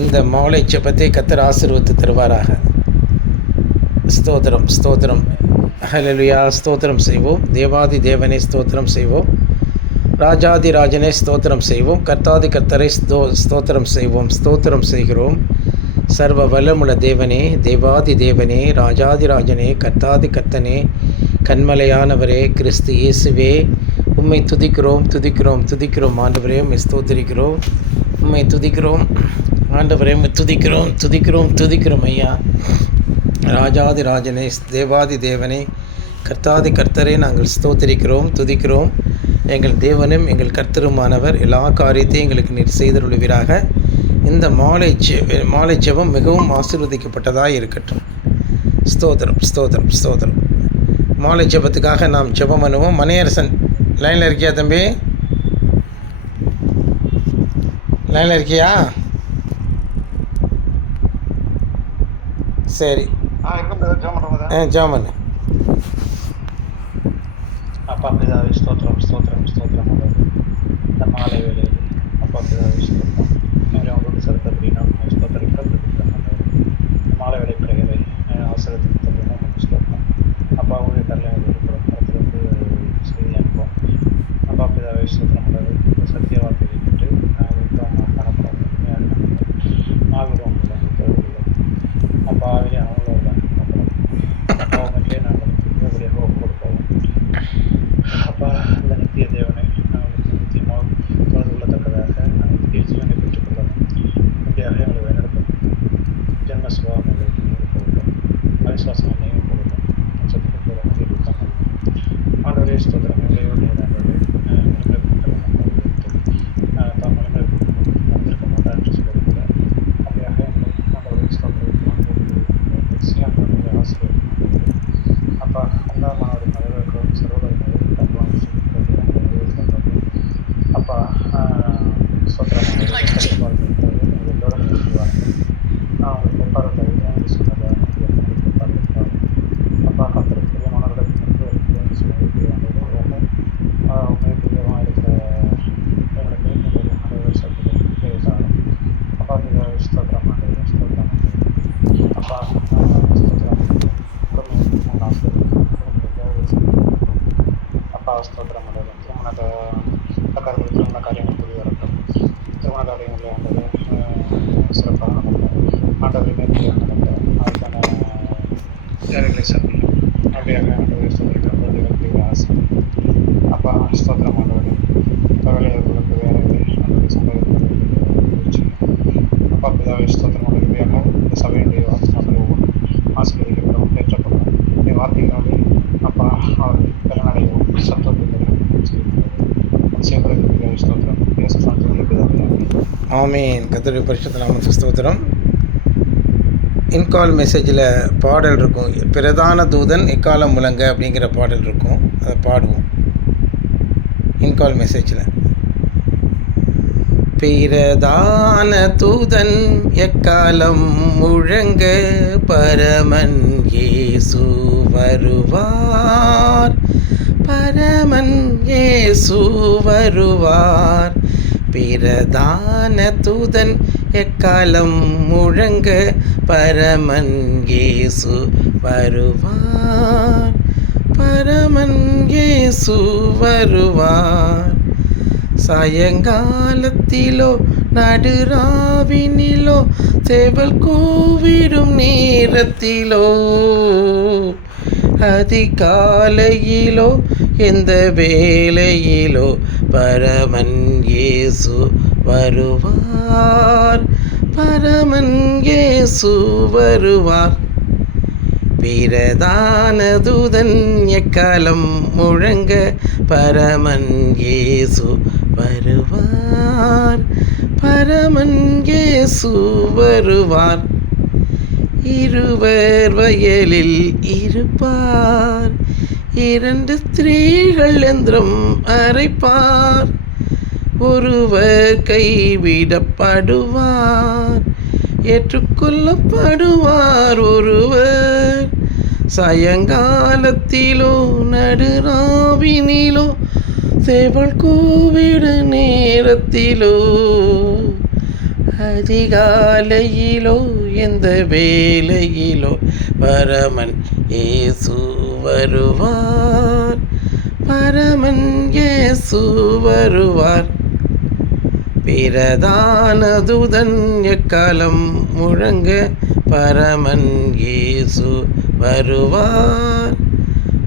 இந்த மாலை ஜெபத்தை கர்த்தர் ஆசீர்வதித்து தருவாராக. ஸ்தோத்திரம் ஸ்தோத்திரம். ஹல்லேலூயா. ஸ்தோத்திரம் செய்வோம். தேவாதி தேவனை ஸ்தோத்திரம் செய்வோம். ராஜாதி ராஜனை ஸ்தோத்திரம் செய்வோம். கர்த்தாதி கர்த்தரை ஸ்தோத்திரம் செய்வோம். ஸ்தோத்திரம் செய்கிறோம். சர்வ வல்லமுள்ள தேவனே, தேவாதி தேவனே, ராஜாதி ராஜனே, கர்த்தாதி கர்த்தனே, கண்மலையானவரே, கிறிஸ்து இயேசுவே, உம்மை துதிக்கிறோம் துதிக்கிறோம் துதிக்கிறோம். ஆண்டவரே உம்மை ஸ்தோத்திரிக்கிறோம். உம்மை துதிக்கிறோம் ஆண்டவரே. உம்மை துதிக்கிறோம் துதிக்கிறோம் துதிக்கிறோம் ஐயா. ராஜாதி ராஜனே, தேவாதி தேவனே, கர்த்தாதி கர்த்தரை நாங்கள் ஸ்தோத்திரிக்கிறோம் துதிக்கிறோம். எங்கள் தேவனும் எங்கள் கர்த்தருமானவர் எல்லா காரியத்தையும் எங்களுக்கு நீர் செய்தருளுவீராக. இந்த மாலை ஜெபம் மிகவும் ஆசீர்வதிக்கப்பட்டதாக இருக்கட்டும். ஸ்தோத்திரம் ஸ்தோத்திரம் ஸ்தோத்திரம். மாலை ஜெபத்துக்காக நாம் ஜெபம் பண்ணுவோம். மணியரசன் லைனில் இருக்கியா தம்பி? லைனில் இருக்கியா? சரி, ஜெபம் பண்ணு. அப்பா பிதாவே ஸ்தோத்திரம் ஸ்தோத்திரம் ஸ்தோத்திரம். இந்த மாலை வேளையில் அப்பா பிதாவே ஸ்தோத்திரம். மேலே உங்களுக்கு செலுத்தப்படினா ஸ்தோத்திரிக்கிறோம். இந்த மாலை வேலை பிறகு அவசரத்துக்கு உங்களுக்கு ஸ்தோத்திரம். அப்பா உங்களுடைய கல்யாணம் இருக்கிறோம் இடத்துல செய்தி அனுப்போம். அப்பா பிதாவே ஸ்தோத்திரம். இந்த சத்திய வார்த்தையை கேட்டு காணப்படும் ஆகிடும். அப்பா ஆவிலே அவங்களோட அவங்களே நாங்கள் எப்படியாக கொடுப்போம். அப்பா இந்த நித்திய தேவனை நாங்கள் நித்தியமாக தொடர்ந்து கொள்ளத்தக்கதாக நாங்கள் நித்திய ஜீவனை பெற்றுக்கொள்ளவும் இப்படியாக எங்களை வழிநடத்தும். ஜென்ம சுபாவம் எங்களுக்கு நீங்க போகட்டும். அவிசுவாசம் நீங்க போகட்டும். சத்துக்கு போகிற மாதிரி ஆண்டவரே ஸ்தோத்திரம். எங்களையோடு ஆண்டவரே தாமங்களுக்கு வந்திருக்க மாட்டார் என்று சொல்லியிருக்கிறார். அப்படியாக எங்களுக்கு ஆண்டவரே ஸ்தோத்திரம் ஆசிரியர் அப்பா அந்த மாணவரை மறைவிக்கிறோம். சர்வதரை அப்பா ஸ்தோத்திரம் அவங்களுக்கு ஒப்பாரத்தை சொன்னதாக அப்பா கத்திரக்கூடிய மாணவர்களுக்கு உண்மை பிரியமாக இருக்கிற எங்களுக்கு சத்துக்கு அப்பா ஸ்தோத்திரம் ஸ்தோத்திரம். அப்பா ஸ்தோத்திரம். அப்பா ஸ்தோத்திரம். திருமண காரியங்கள் புரிய வரட்டும். திருமண காரியங்களில் ஆண்டது சிறப்பாக நடக்கும். ஆண்டவரை நேர்த்தியாக நடக்கும். அதுக்கான வேலைகளை சந்திக்கும். அப்படியாக ஆண்டவரை ஸ்தோத்திரிக்கிற ஆசை. அப்பா ஸ்தோத்திரம். ஆண்டவரை வேலைகளுக்கு வேலைகளை ஆண்டவரை சம்பாதிக்க அப்பா பிதாவை ஸ்தோத்திரம். ஆண்டவரையாக இந்த சபையினுடைய வார்த்தை ஒவ்வொன்றும் ஆசீர்வதிக்கப்படும் ஏற்றப்படும். இந்த வார்த்தைகளாலே அப்பா அவர் பலனடையவும் சத்தத்தை ஆமீன். கர்த்தருடைய பரிசுத்த நாமத்துக்கு ஸ்தோத்திரம். இன்கால் மெசேஜில் பாடல் இருக்கும். பிரதான தூதன் எக்காலம் முழங்க அப்படிங்கிற பாடல் இருக்கும். அதை பாடுவோம் இன்கால் மெசேஜில். பிரதான தூதன் எக்காலம் முழங்க பரமன் இயேசு வருவார். பரமன் இயேசு வருவார். பிரதான தூதன் எக்காலம் முழங்க பரமன் இயேசு வருவார். பரமன் இயேசு வருவார். சாயங்காலத்திலோ நடுராவினிலோ சேவல் கூவிடும் நேரத்திலோ அதிகாலையிலோ எந்த வேளையிலோ பரமன் இயேசு வருவார். பரமன் இயேசு வருவார். பிரதான தூதன் எக்காலம் முழங்க பரமன் இயேசு வருவார். பரமன் இயேசு வருவார். இருவர் வயலில் இருப்பார். இரண்டு ஸ்திரீகள் யந்திரம் அரைப்பார். ஒருவர் கைவிடப்படுவார். ஏற்றுக்கொள்ளப்படுவார் ஒருவர். சாயங்காலத்திலோ நடுராவினிலோ சேவல் கூவிடு நேரத்திலோ அதிகாலையிலோ எந்த வேளையிலோ பரமன் இயேசு வருவார், பரமன் இயேசு வருவார். பிரதான தூதன் எக்காலம் முழங்க பரமன் இயேசு வருவார்,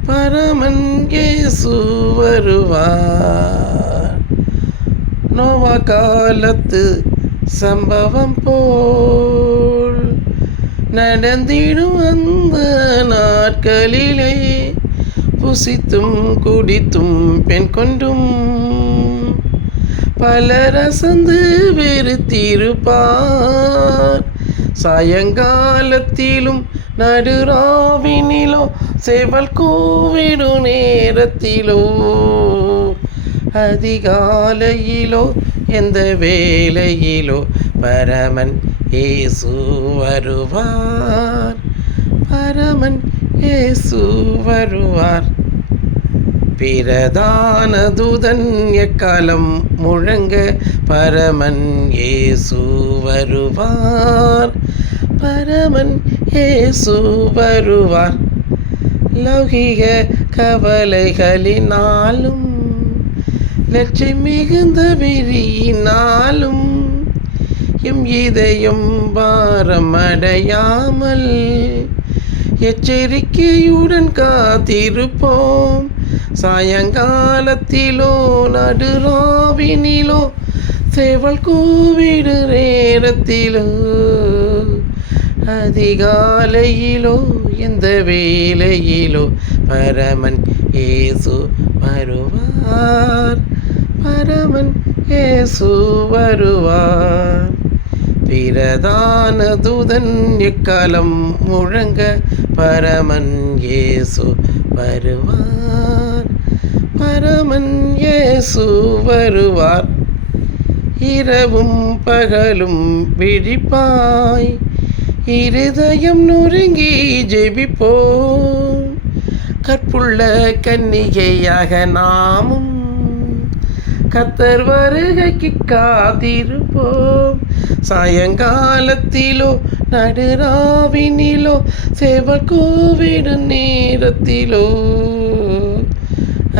பரமன் இயேசு வருவார். நோவா காலத்து சம்பவம் போல் நடந்திடும் அந்த நாட்களிலே புசித்தும் குடித்தும் பெண் கொண்டும் பலர் அசந்து வெறுத்திருப்பார். சாயங்காலத்திலும் நடுராவினிலோ சேவல் கூவிடும் நேரத்திலோ அதிகாலையிலோ எந்த வேளையிலோ பரமன் இயேசு வருவார், பரமன் இயேசு வருவார். பிரதான தூதன் எக்காலம் முழங்க பரமன் இயேசு வருவார், பரமன் இயேசு வருவார். லௌகிக கவலைகளினாலும் லட்சியம் மிகுந்த வெறியினாலும் எம் இதயம் பாரமடையாமல் எச்சரிக்கையுடன் காத்திருப்போம். சாயங்காலத்திலோ நடுராவினிலோ சேவல் கூவிடு நேரத்திலோ அதிகாலையிலோ எந்த வேளையிலோ பரமன் இயேசு வருவார், பரமன் இயேசு வருவார். பிரதான தூதன் எக்காலம் முழங்க பரமன் இயேசு வருவார், பரமன் இயேசு வருவார். இரவும் பகலும் விழிப்பாய் இருதயம் நொறுங்கி ஜெபிப்போம். கற்புள்ள கன்னிகையாக நாமும் கர்த்தர் வருகைக்கு காத்திருப்போம். சாயங்காலத்திலோ நடுராவினிலோ சேவல் கூவிடும் நேரத்திலோ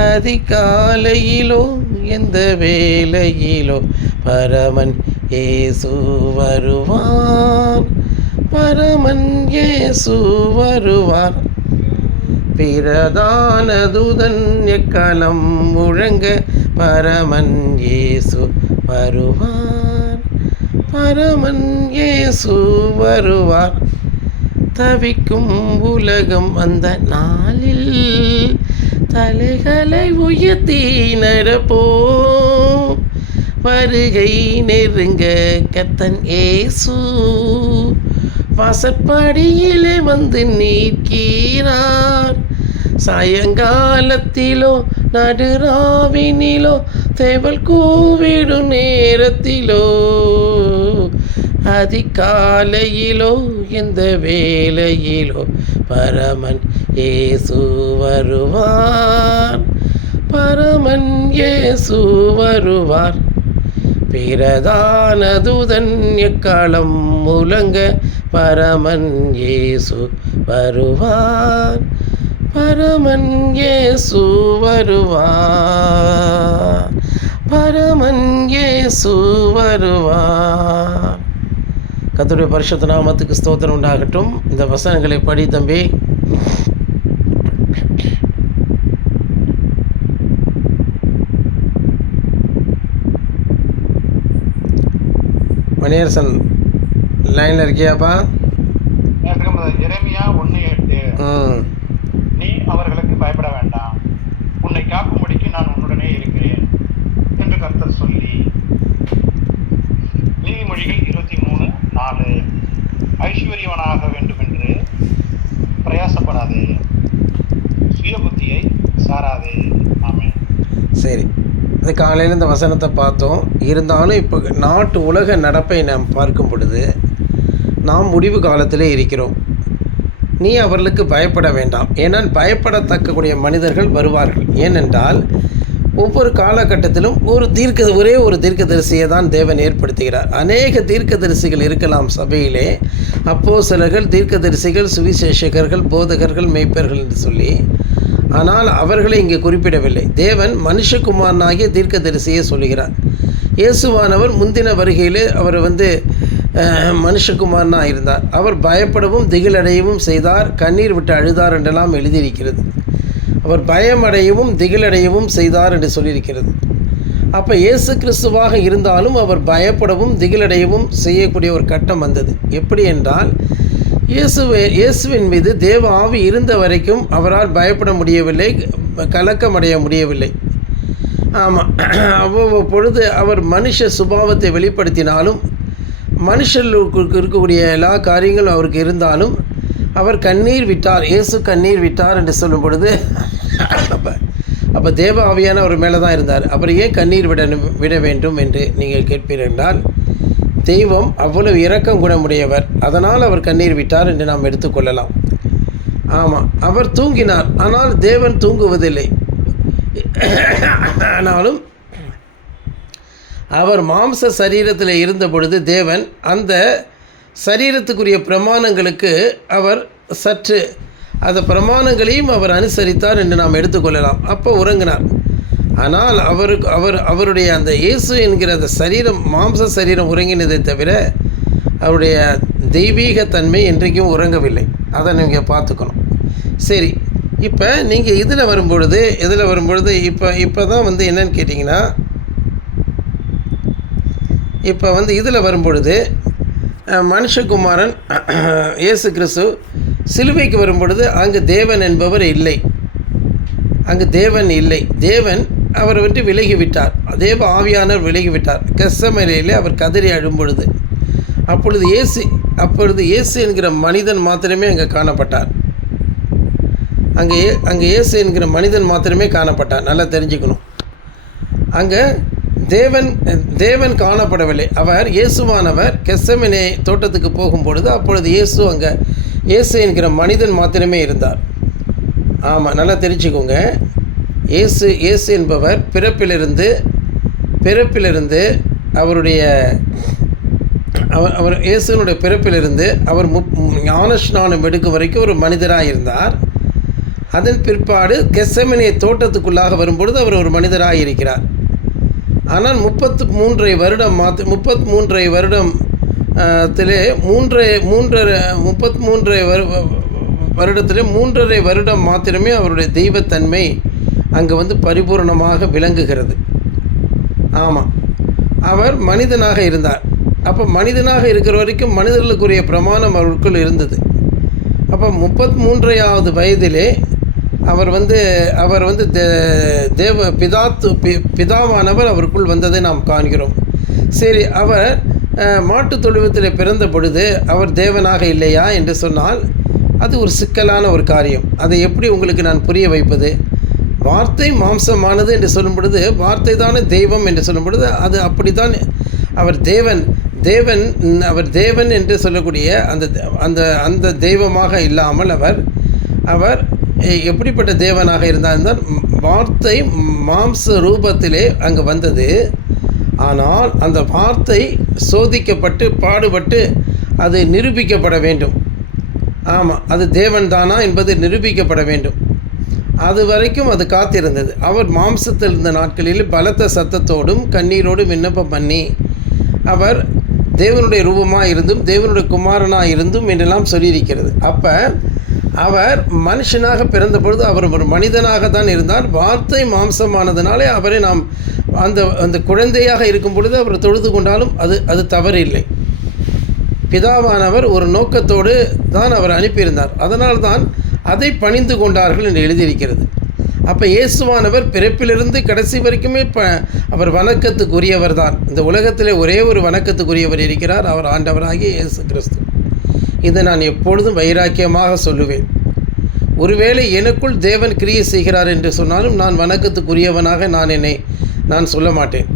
அதிகாலையிலோ எந்த வேளையிலோ பரமன் இயேசு வருவார், பரமன் இயேசு வருவார். பிரதான தூதன் எக்காலம் முழங்க பரமன் இயேசு வருவார், பரமன் இயேசு வருவார். தவிக்கும் உலகம் அந்த நாளில் தலைகளை உயர்த்தி நடப்போம். வருகை நெருங்க கர்த்தன் இயேசு வாசற்படியிலே வந்து நிற்கிறார். சாயங்காலத்திலோ நடுராவினிலோ சேவல் கூவிடும் நேரத்திலோ அதிகாலையிலோ எந்த வேளையிலோ பரமன் இயேசு வருவார், பரமன் இயேசு வருவார். பிரதான தூதன் எக்காலம் முழங்க பரமன் இயேசு வருவார், பரமன் இயேசு வருவார், பரமன் இயேசு வருவார். கர்த்தருடைய பரிசுத்த நாமத்துக்கு ஸ்தோத்திரம் உண்டாகட்டும். இந்த வசனங்களை படி தம்பி. மணியரசன் லைனில் இருக்கியாப்பா? எரேமியா 1:8 நீ அவர்களுக்கு பயப்பட வேண்டாம், உன்னை காக்கும்படிக்கு நான் உன்னுடனே இருக்கிறேன் என்று கர்த்தர் சொல்லி. நீதிமொழிகள் 23:4 ஐஸ்வர்யவனாக வேண்டும் என்று பிரயாசப்படாதே, சுய புத்தியை சாராதே. ஆமென். சரி, அது காலையில் இந்த வசனத்தை பார்த்தோம். இருந்தாலும் இப்போ நாட்டு உலக நடப்பை நாம் பார்க்கும் பொழுது நாம் முடிவு காலத்திலே இருக்கிறோம். நீ அவர்களுக்கு பயப்பட வேண்டாம். ஏனால் பயப்படத்தக்கக்கூடிய மனிதர்கள் வருவார்கள். ஏனென்றால் ஒவ்வொரு காலகட்டத்திலும் ஒரே ஒரு தீர்க்கதரிசியை தான் தேவன் ஏற்படுத்துகிறார். அநேக தீர்க்கதரிசிகள் இருக்கலாம் சபையிலே, அப்போஸ்தலர்கள், தீர்க்கதரிசிகள், சுவிசேஷகர்கள், போதகர்கள், மேய்ப்பர்கள் என்று சொல்லி. ஆனால் அவர்களை இங்கே குறிப்பிடவில்லை. தேவன் மனுஷகுமாரனாகிய தீர்க்கதரிசியை சொல்லுகிறார். இயேசுவானவர் முந்தின வருகையிலே அவர் மனுஷகுமாரனாக இருந்தார். அவர் பயப்படவும் திகிலடையவும் செய்தார், கண்ணீர் விட்டு அழுதார் என்றெல்லாம் எழுதியிருக்கிறது. அவர் பயமடையவும் திகிலடையவும் செய்தார் என்று சொல்லியிருக்கிறது. அப்போ இயேசு கிறிஸ்துவாக இருந்தாலும் அவர் பயப்படவும் திகிலடையவும் செய்யக்கூடிய ஒரு கட்டம் வந்தது. எப்படி என்றால், இயேசுவின் மீது தேவ ஆவி இருந்த வரைக்கும் அவரால் பயப்பட முடியவில்லை, கலக்கமடைய முடியவில்லை. ஆமாம், அவ்வப்பொழுது அவர் மனுஷ சுபாவத்தை வெளிப்படுத்தினாலும், மனுஷர்களுக்கு இருக்கக்கூடிய எல்லா காரியங்களும் அவருக்கு இருந்தாலும் அவர் கண்ணீர் விட்டார். இயேசு கண்ணீர் விட்டார் என்று சொல்லும் பொழுது அப்போ தேவ ஆவியான அவர் மேலே தான் இருந்தார். அப்புறம் ஏன் கண்ணீர் விட வேண்டும் என்று நீங்கள் கேட்பீர்கள் என்றால், தெய்வம் அவ்வளவு இரக்கம் குணமுடையவர், அதனால் அவர் கண்ணீர் விட்டார் என்று நாம் எடுத்துக்கொள்ளலாம். ஆமாம், அவர் தூங்கினார், ஆனால் தேவன் தூங்குவதில்லை. ஆனாலும் அவர் மாம்ச சரீரத்தில் இருந்த பொழுது தேவன் அந்த சரீரத்துக்குரிய பிரமாணங்களுக்கு அவர் சற்று அந்த பிரமாணங்களையும் அவர் அனுசரித்தார் என்று நாம் எடுத்துக்கொள்ளலாம். அப்போ உறங்கினார். ஆனால் அவருடைய அந்த இயேசு என்கிற அந்த சரீரம், மாம்ச சரீரம் உறங்கினதை தவிர அவருடைய தெய்வீக தன்மை என்றைக்கும் உறங்கவில்லை. அதை நீங்கள் பார்த்துக்கணும். சரி, இப்போ நீங்கள் இதில் வரும்பொழுது இப்போ தான் என்னன்னு கேட்டிங்கன்னா, இப்போ இதில் வரும்பொழுது மனுஷகுமாரன் இயேசு கிறிஸ்து சிலுவைக்கு வரும்பொழுது அங்கு தேவன் என்பவர் இல்லை. அங்கு தேவன் இல்லை. தேவன் அவர் விலகிவிட்டார். தேவ ஆவியானவர் விலகிவிட்டார். கெத்செமனேயிலே அவர் கதறி அழும்பொழுது அப்பொழுது இயேசு என்கிற மனிதன் மாத்திரமே அங்கே காணப்பட்டார். அங்கே இயேசு என்கிற மனிதன் மாத்திரமே காணப்பட்டார். நல்லா தெரிஞ்சுக்கணும். அங்கே தேவன் காணப்படவில்லை. அவர் இயேசுவானவர் கெத்செமனே தோட்டத்துக்கு போகும்பொழுது அப்பொழுது இயேசு என்கிற மனிதன் மாத்திரமே இருந்தார். ஆமாம், நல்லா தெரிஞ்சுக்கோங்க. இயேசு என்பவர் பிறப்பிலிருந்து அவருடைய அவர் இயேசுனுடைய பிறப்பிலிருந்து அவர் ஞானஸ்நானம் எடுக்கும் வரைக்கும் ஒரு மனிதராக இருந்தார். அதன் பிற்பாடு கெத்செமனே தோட்டத்துக்குள்ளாக வரும்பொழுது அவர் ஒரு மனிதராக இருக்கிறார். ஆனால் 33 வருடம் 33 வருடத்திலே 33 வருடத்திலே 3.5 வருடம் மாத்திரமே அவருடைய தெய்வத்தன்மை அங்கே பரிபூர்ணமாக விளங்குகிறது. ஆமாம், அவர் மனிதனாக இருந்தார். அப்போ மனிதனாக இருக்கிற வரைக்கும் மனிதர்களுக்குரிய பிரமாணம் அவருக்குள் இருந்தது. அப்போ 33வது வயதிலே அவர் தேவ பிதாவானவர் அவருக்குள் வந்ததை நாம் காண்கிறோம். சரி, அவர் மாட்டு தொழுவத்தில் பிறந்த பொழுது அவர் தேவனாக இல்லையா என்று சொன்னால் அது ஒரு சிக்கலான ஒரு காரியம். அதை எப்படி உங்களுக்கு நான் புரிய வைப்பது? வார்த்தை மாம்சமானது என்று சொல்லும் பொழுது வார்த்தை தானே தெய்வம் என்று சொல்லும் பொழுது அது அப்படித்தான். அவர் தேவன் என்று சொல்லக்கூடிய அந்த தெய்வமாக இல்லாமல் அவர் எப்படிப்பட்ட தேவனாக இருந்தால் வார்த்தை மாம்ச ரூபத்திலே அங்கு வந்தது. ஆனால் அந்த வார்த்தை சோதிக்கப்பட்டு பாடுபட்டு அது நிரூபிக்கப்பட வேண்டும். ஆமாம், அது தேவன் தானா என்பது நிரூபிக்கப்பட வேண்டும். அது வரைக்கும் அது காத்திருந்தது. அவர் மாம்சத்தில் இருந்த நாட்களில் பலத்த சத்தத்தோடும் கண்ணீரோடும் விண்ணப்பம் பண்ணி அவர் தேவனுடைய ரூபமாக இருந்தும் தேவனுடைய குமாரனாக இருந்தும் என்றெல்லாம் சொல்லியிருக்கிறது. அப்போ அவர் மனுஷனாக பிறந்த பொழுது அவர் ஒரு மனிதனாக தான் இருந்தார். வார்த்தை மாம்சமானதுனாலே அவரை நாம் அந்த குழந்தையாக இருக்கும் பொழுது அவர் தொழுது கொண்டாலும் அது தவறு இல்லை. பிதாவானவர் ஒரு நோக்கத்தோடு தான் அவர் அனுப்பியிருந்தார். அதனால்தான் அதை பணிந்து கொண்டார்கள் என்று எழுதியிருக்கிறது. அப்போ இயேசுவானவர் பிறப்பிலிருந்து கடைசி வரைக்குமே அவர் வணக்கத்துக்குரியவர் தான். இந்த உலகத்திலே ஒரே ஒரு வணக்கத்துக்குரியவர் இருக்கிறார், அவர் ஆண்டவராகிய இயேசு கிறிஸ்து. இதை நான் எப்பொழுதும் வைராக்கியமாக சொல்லுவேன். ஒருவேளை எனக்குள் தேவன் கிரியை செய்கிறார் என்று சொன்னாலும் நான் வணக்கத்துக்குரியவனாக நான் சொல்ல மாட்டேன்.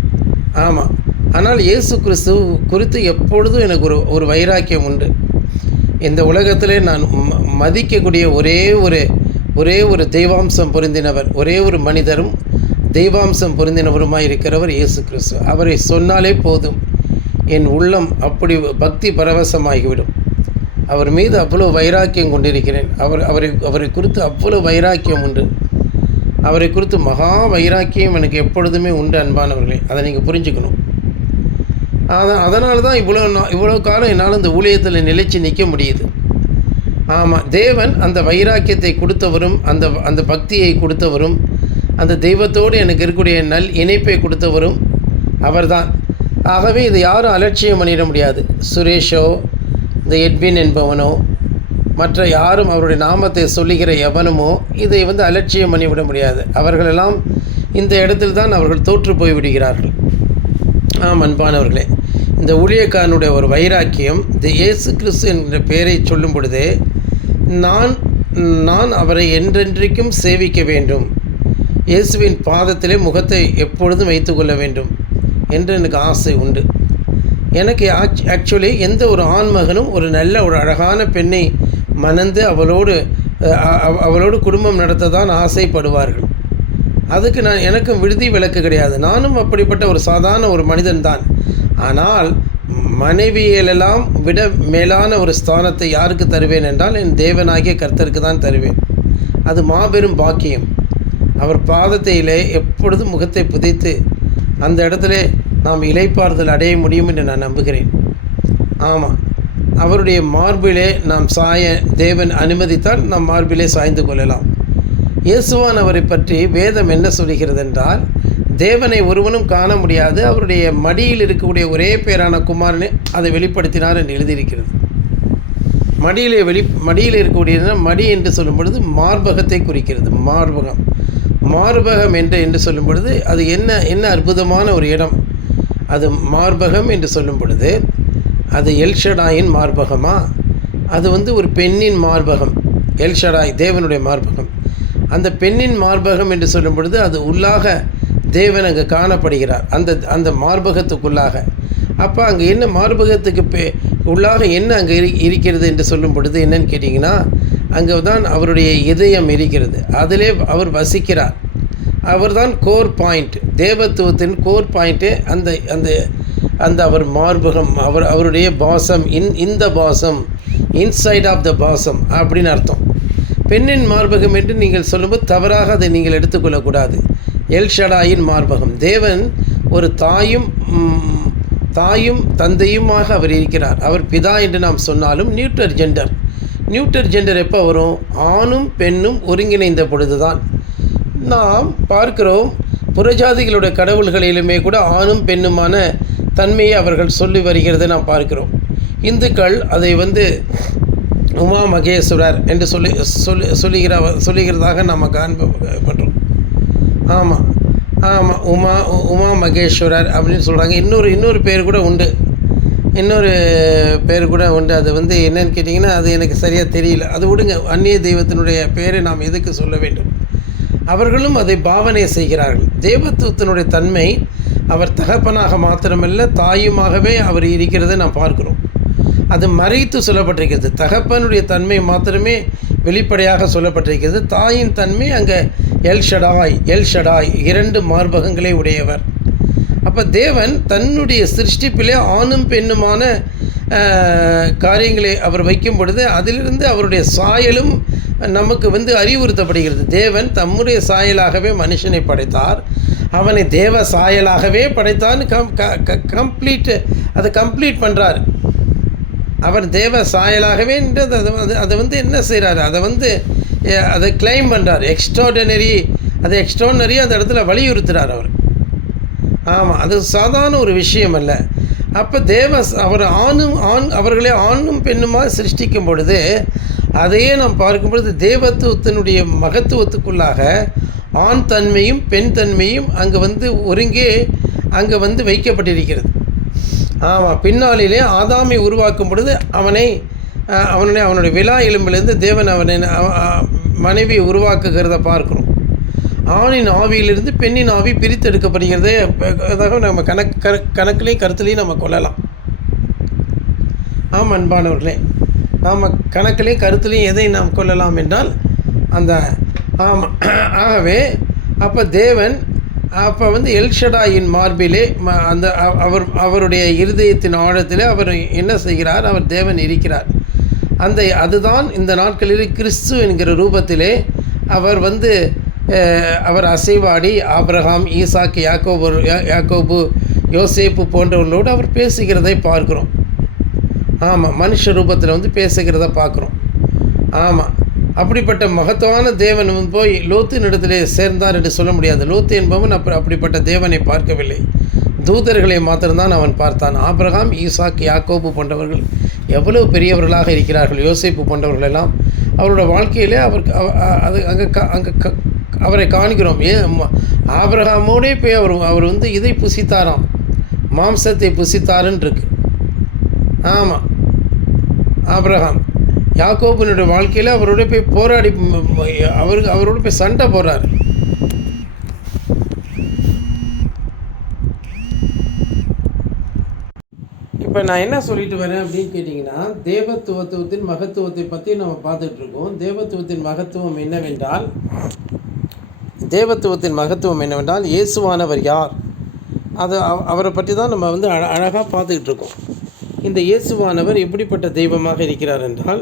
ஆமாம், ஆனால் இயேசு கிறிஸ்து குறித்து எப்பொழுதும் எனக்கு ஒரு வைராக்கியம் உண்டு. இந்த உலகத்திலே நான் மதிக்கக்கூடிய ஒரே ஒரு தெய்வாம்சம் பொருந்தினவர் ஒரே ஒரு மனிதரும் தெய்வாம்சம் பொருந்தினவருமாய் இருக்கிறவர் இயேசு கிறிஸ்து. அவரை சொன்னாலே போதும், என் உள்ளம் அப்படி பக்தி பரவசமாகிவிடும். அவர் மீது அவ்வளோ வைராக்கியம் கொண்டிருக்கிறேன். அவரை குறித்து அவ்வளோ வைராக்கியம் உண்டு. அவரை குறித்து மகா வைராக்கியம் எனக்கு எப்பொழுதுமே உண்டு அன்பானவர்களே. அதை நீங்கள் புரிஞ்சுக்கணும். அதனால தான் இவ்வளோ காலம் என்னால் இந்த ஊழியத்தில் நிலைச்சு நிற்க முடியுது. ஆமாம், தேவன் அந்த வைராக்கியத்தை கொடுத்தவரும், அந்த பக்தியை கொடுத்தவரும், அந்த தெய்வத்தோடு எனக்கு இருக்கக்கூடிய நல் இணைப்பை கொடுத்தவரும் அவர்தான். ஆகவே இதை யாரும் அலட்சியம் பண்ணிட முடியாது. சுரேஷோ, இந்த எட்வின் என்பவனோ, மற்ற யாரும் அவருடைய நாமத்தை சொல்லுகிற எவனுமோ இதை அலட்சியம் பண்ணிவிட முடியாது. அவர்களெல்லாம் இந்த இடத்தில் தான் அவர்கள் தோற்று போய் விடுகிறார்கள். அன்பானவர்களே, இந்த ஊழியக்காரனுடைய ஒரு வைராக்கியம், இந்த இயேசு கிறிஸ்து என்ற பெயரை சொல்லும் பொழுதே நான் அவரை என்றென்றைக்கும் சேவிக்க வேண்டும், இயேசுவின் பாதத்திலே முகத்தை எப்பொழுதும் வைத்து கொள்ள வேண்டும் என்று எனக்கு ஆசை உண்டு. எனக்கு ஆக்சுவலி எந்த ஒரு ஆண்மகனும் ஒரு நல்ல ஒரு அழகான பெண்ணை மணந்து அவளோடு குடும்பம் நடத்த தான் ஆசைப்படுவார்கள். அதுக்கு எனக்கும் விடுதி விலக்கு கிடையாது. நானும் அப்படிப்பட்ட ஒரு சாதாரண ஒரு மனிதன் தான். ஆனால் மனைவியெல்லாம் விட மேலான ஒரு ஸ்தானத்தை யாருக்கு தருவேன் என்றால் என் தேவனாகிய கர்த்தருக்கு தான் தருவேன். அது மாபெரும் பாக்கியம். அவர் பாதத்திலே எப்பொழுதும் முகத்தை புதைத்து அந்த இடத்துல நாம் இளைப்பாறுதல் அடைய முடியும் என்று நான் நம்புகிறேன். ஆமாம், அவருடைய மார்பிலே நாம் சாய தேவன் அனுமதித்தால் நாம் மார்பிலே சாய்ந்து கொள்ளலாம். இயேசுவானவரை பற்றி வேதம் என்ன சொல்கிறது என்றால், தேவனை ஒருவனும் காண முடியாது, அவருடைய மடியில் இருக்கக்கூடிய ஒரே பேரான குமாரனை அதை வெளிப்படுத்தினார் என்று எழுதியிருக்கிறது. மடியில் இருக்கக்கூடிய மடி என்று சொல்லும் பொழுது மார்பகத்தை குறிக்கிறது. மார்பகம் என்று சொல்லும் பொழுது அது என்ன அற்புதமான ஒரு இடம். அது மார்பகம் என்று சொல்லும் பொழுது அது எல்ஷடாயின் மார்பகமா? அது ஒரு பெண்ணின் மார்பகம். எல்ஷடாய் தேவனுடைய மார்பகம். அந்த பெண்ணின் மார்பகம் என்று சொல்லும் பொழுது அது உள்ளாக தேவன் அங்கே காணப்படுகிறார், அந்த மார்பகத்துக்குள்ளாக. அப்போ அங்கே என்ன மார்பகத்துக்கு உள்ளாக என்ன அங்கே இருக்கிறது என்று சொல்லும் பொழுது என்னன்னு கேட்டிங்கன்னா, அங்கே தான் அவருடைய இதயம் இருக்கிறது. அதிலே அவர் வசிக்கிறார். அவர் தான் கோர் பாயிண்ட், தேவத்துவத்தின் கோர் பாயிண்ட்டு. அந்த அவர் மார்பகம், அவருடைய பாசம், இந்த பாசம், இன்சைட் ஆஃப் த பாசம் அப்படின்னு அர்த்தம். பெண்ணின் மார்பகம் என்று நீங்கள் சொல்லும்போது தவறாக அதை நீங்கள் எடுத்துக்கொள்ளக்கூடாது. எல்ஷடாயின் மார்பகம். தேவன் ஒரு தாயும் தந்தையுமாக அவர் இருக்கிறார். அவர் பிதா என்று நாம் சொன்னாலும் நியூட்டர் ஜெண்டர் எப்போ வரும்? ஆணும் பெண்ணும் ஒருங்கிணைந்த பொழுதுதான். நாம் பார்க்கிறோம், புறஜாதிகளுடைய கடவுள்களிலுமே கூட ஆணும் பெண்ணுமான தன்மையை அவர்கள் சொல்லி வருகிறதை நாம் பார்க்கிறோம். இந்துக்கள் அதை உமா மகேஸ்வரர் என்று சொல்லுகிறதாக நாம் காண்பன்றோம். ஆமாம், உமா மகேஸ்வரர் அப்படின்னு சொல்கிறாங்க. இன்னொரு பேர் கூட உண்டு. அது என்னன்னு கேட்டிங்கன்னா, அது எனக்கு சரியாக தெரியல. அது விடுங்க, அந்நிய தெய்வத்தினுடைய பேரை நாம் எதுக்கு சொல்ல வேண்டும்? அவர்களும் அதை பாவனை செய்கிறார்கள். தேவத்துவத்தினுடைய தன்மை அவர் தகப்பனாக மாத்திரமல்ல, தாயுமாகவே அவர் இருக்கிறதை நாம் பார்க்கிறோம். அது மறைத்து சொல்லப்பட்டிருக்கிறது. தகப்பனுடைய தன்மை மாத்திரமே வெளிப்படையாக சொல்லப்பட்டிருக்கிறது. தாயின் தன்மை அங்கே எல்ஷடாய் 2 மார்பகங்களை உடையவர். அப்போ தேவன் தன்னுடைய சிருஷ்டிப்பிலே ஆணும் பெண்ணுமான காரியங்களை அவர் வைக்கும் பொழுது அதிலிருந்து அவருடைய சாயலும் நமக்கு அறிவுறுத்தப்படுகிறது. தேவன் தம்முடைய சாயலாகவே மனுஷனை படைத்தார். அவனை தேவ சாயலாகவே படைத்தான்னு கம்ப்ளீட் பண்ணுறார். அவர் தேவ சாயலாகவே அதை என்ன செய்கிறார்? அதை கிளைம் பண்ணுறார். எக்ஸ்ட்ராடனரி அந்த இடத்துல வலியுறுத்துகிறார் அவர். ஆமாம், அது சாதாரண ஒரு விஷயம் அல்ல. அப்போ அவர் அவர்களே ஆணும் பெண்ணுமாக சிருஷ்டிக்கும் பொழுது அதையே நாம் பார்க்கும் பொழுது தேவத்துவத்தினுடைய மகத்துவத்துக்குள்ளாக ஆண் தன்மையும் பெண் தன்மையும் அங்கே ஒருங்கே அங்கே வைக்கப்பட்டிருக்கிறது. ஆமாம், பின்னாளிலே ஆதாமை உருவாக்கும் பொழுது அவனுடைய விலா எலும்பிலிருந்து தேவன் மனைவியை உருவாக்குகிறத பார்க்குறோம். ஆணின் ஆவியிலிருந்து பெண்ணின் ஆவி பிரித்தெடுக்கப்படுகிறதே அதாக நம்ம கணக்குலேயும் கருத்துலேயும் நம்ம கொள்ளலாம். ஆமாம் அன்பானவர்களே, நாம் கணக்குலேயும் கருத்துலேயும் எதை நாம் கொள்ளலாம் என்றால் ஆகவே அப்போ தேவன் அப்போ வந்து எல்ஷடாயின் மார்பிலே அந்த அவருடைய இருதயத்தின் ஆழத்தில் அவர் என்ன செய்கிறார்? அவர் தேவன் இருக்கிறார். அதுதான் இந்த நாட்களில் கிறிஸ்து என்கிற ரூபத்திலே அவர் வந்து அவர் அசைவாடி ஆபிரகாம், ஈசாக்கு, யாக்கோபு, யோசேப்பு போன்றவர்களோடு அவர் பேசுகிறதை பார்க்குறோம். ஆமாம், மனுஷ ரூபத்தில் வந்து பேசுகிறத பார்க்குறோம். ஆமாம், அப்படிப்பட்ட மகத்துவமான தேவன் போய் லோத்தின் இடத்திலே சேர்ந்தார் என்று சொல்ல முடியாது. லோத்து என்பவன் அப்படிப்பட்ட தேவனை பார்க்கவில்லை, தூதர்களை மாத்திரம்தான் அவன் பார்த்தான். ஆபிரகாம், ஈசாக், யாக்கோபு போன்றவர்கள் எவ்வளவு பெரியவர்களாக இருக்கிறார்கள். யோசேப்பு போன்றவர்களெல்லாம் அவரோட வாழ்க்கையிலே அங்கே அவரை காண்கிறோம். ஆபிரகாமோடே போய் அவர் வந்து இதை புசித்தாராம், மாம்சத்தை புசித்தாருன்னு இருக்கு. ஆமாம், ஆபிரகாம் யாக்கோபினுடைய வாழ்க்கையில் அவரோட போய் போராடி அவரோட போய் சண்டை போடுறார். இப்போ நான் என்ன சொல்லிட்டு வரேன் அப்படின்னு கேட்டிங்கன்னா, தேவத்துவத்தின் மகத்துவத்தை பற்றி நம்ம பார்த்துட்ருக்கோம். தேவத்துவத்தின் மகத்துவம் என்னவென்றால் இயேசுவானவர் யார், அவரை பற்றி தான் நம்ம வந்து அழகாக பார்த்துக்கிட்டு இருக்கோம். இந்த இயேசுவானவர் எப்படிப்பட்ட தெய்வமாக இருக்கிறார் என்றால்,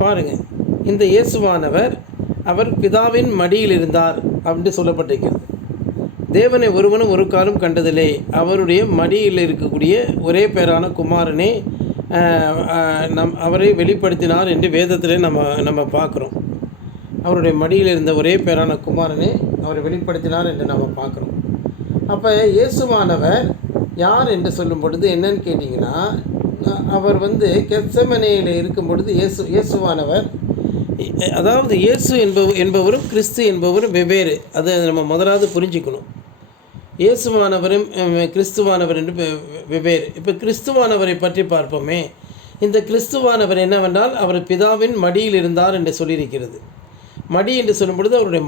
பாருங்கள், இந்த இயேசுவானவர் அவர் பிதாவின் மடியில் இருந்தார் அப்படின்னு சொல்லப்பட்டிருக்கிறது. தேவனை ஒருவனும் ஒரு காலம் கண்டதில்லை, அவருடைய மடியில் இருக்கக்கூடிய ஒரே பேரான குமாரனே அவரை வெளிப்படுத்தினார் என்று வேதத்திலே நம்ம பார்க்குறோம். அவருடைய மடியில் இருந்த ஒரே பேரான குமாரனே அவரை வெளிப்படுத்தினார் என்று நம்ம பார்க்குறோம். அப்போ இயேசுவானவர் யார் என்று சொல்லும் பொழுது என்னன்னு கேட்டிங்கன்னா, அவர் வந்து கெத்செமனேயில் இருக்கும் பொழுது இயேசுவானவர், அதாவது இயேசு என்பவரும் கிறிஸ்து என்பவரும் வெவ்வேறு. அதை நம்ம முதலாவது புரிஞ்சுக்கணும். இயேசுவானவரும் கிறிஸ்துவானவர் என்று வெவ்வேறு. இப்போ கிறிஸ்துவானவரை பற்றி பார்ப்போமே. இந்த கிறிஸ்துவானவர் என்னவென்றால் அவர் பிதாவின் மடியில் இருந்தார் என்று சொல்லியிருக்கிறது. மடி என்று சொல்லும் பொழுது அவருடைய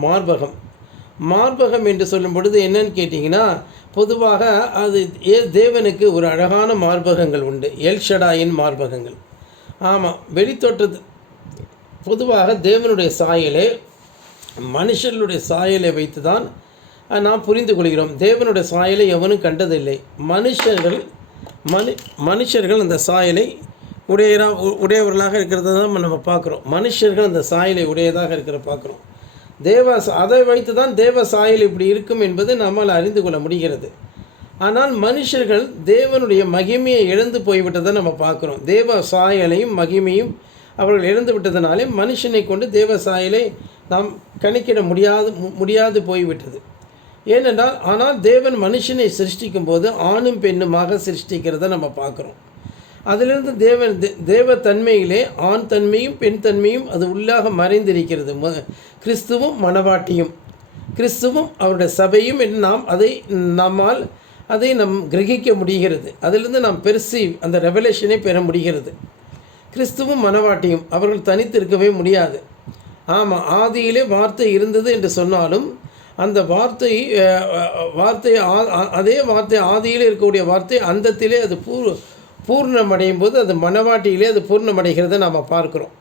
மார்பகம் என்று சொல்லும் பொழுது என்னன்னு கேட்டிங்கன்னா, பொதுவாக அது தேவனுக்கு ஒரு அழகான மார்பகங்கள் உண்டு, எல்ஷடாயின் மார்பகங்கள். ஆமாம், வெளித்தோற்றது பொதுவாக தேவனுடைய சாயலை, மனுஷர்களுடைய சாயலை வைத்து தான் நாம் புரிந்து கொள்கிறோம். தேவனுடைய சாயலை எவனும் கண்டதில்லை. மனுஷர்கள் அந்த சாயலை உடையவர்களாக இருக்கிறத தான் நம்ம பார்க்குறோம். மனுஷர்கள் அந்த சாயலை உடையதாக இருக்கிற பார்க்குறோம். அதை வைத்து தான் தேவ சாயல் இப்படி இருக்கும் என்பது நம்மால் அறிந்து கொள்ள முடிகிறது. ஆனால் மனுஷர்கள் தேவனுடைய மகிமையை இழந்து போய்விட்டதை நம்ம பார்க்குறோம். தேவ சாயலையும் மகிமையும் அவர்கள் இழந்து விட்டதனாலே மனுஷனை கொண்டு தேவ சாயலை நாம் கணக்கிட முடியாது போய்விட்டது. ஏனென்றால் ஆனால் தேவன் மனுஷனை சிருஷ்டிக்கும் போது ஆணும் பெண்ணுமாக சிருஷ்டிக்கிறத நம்ம பார்க்குறோம். அதிலிருந்து தேவ தன்மையிலே ஆண் தன்மையும் பெண் தன்மையும் அது உள்ளாக மறைந்திருக்கிறது. கிறிஸ்துவும் மணவாட்டியும், கிறிஸ்துவும் அவருடைய சபையும் என்று நாம் அதை கிரகிக்க முடிகிறது. அதிலிருந்து நாம் அந்த ரெவலேஷனை பெற முடிகிறது. கிறிஸ்துவும் மணவாட்டியும் அவர்கள் தனித்து இருக்கவே முடியாது. ஆமாம், ஆதியிலே வார்த்தை இருந்தது என்று சொன்னாலும் அந்த அதே வார்த்தை ஆதியிலே இருக்கக்கூடிய வார்த்தை அந்தத்திலே அது பூர்ணமடையும் போது அது மணவாட்டியிலே அது பூர்ணமடைகிறத நாம் பார்க்குறோம்.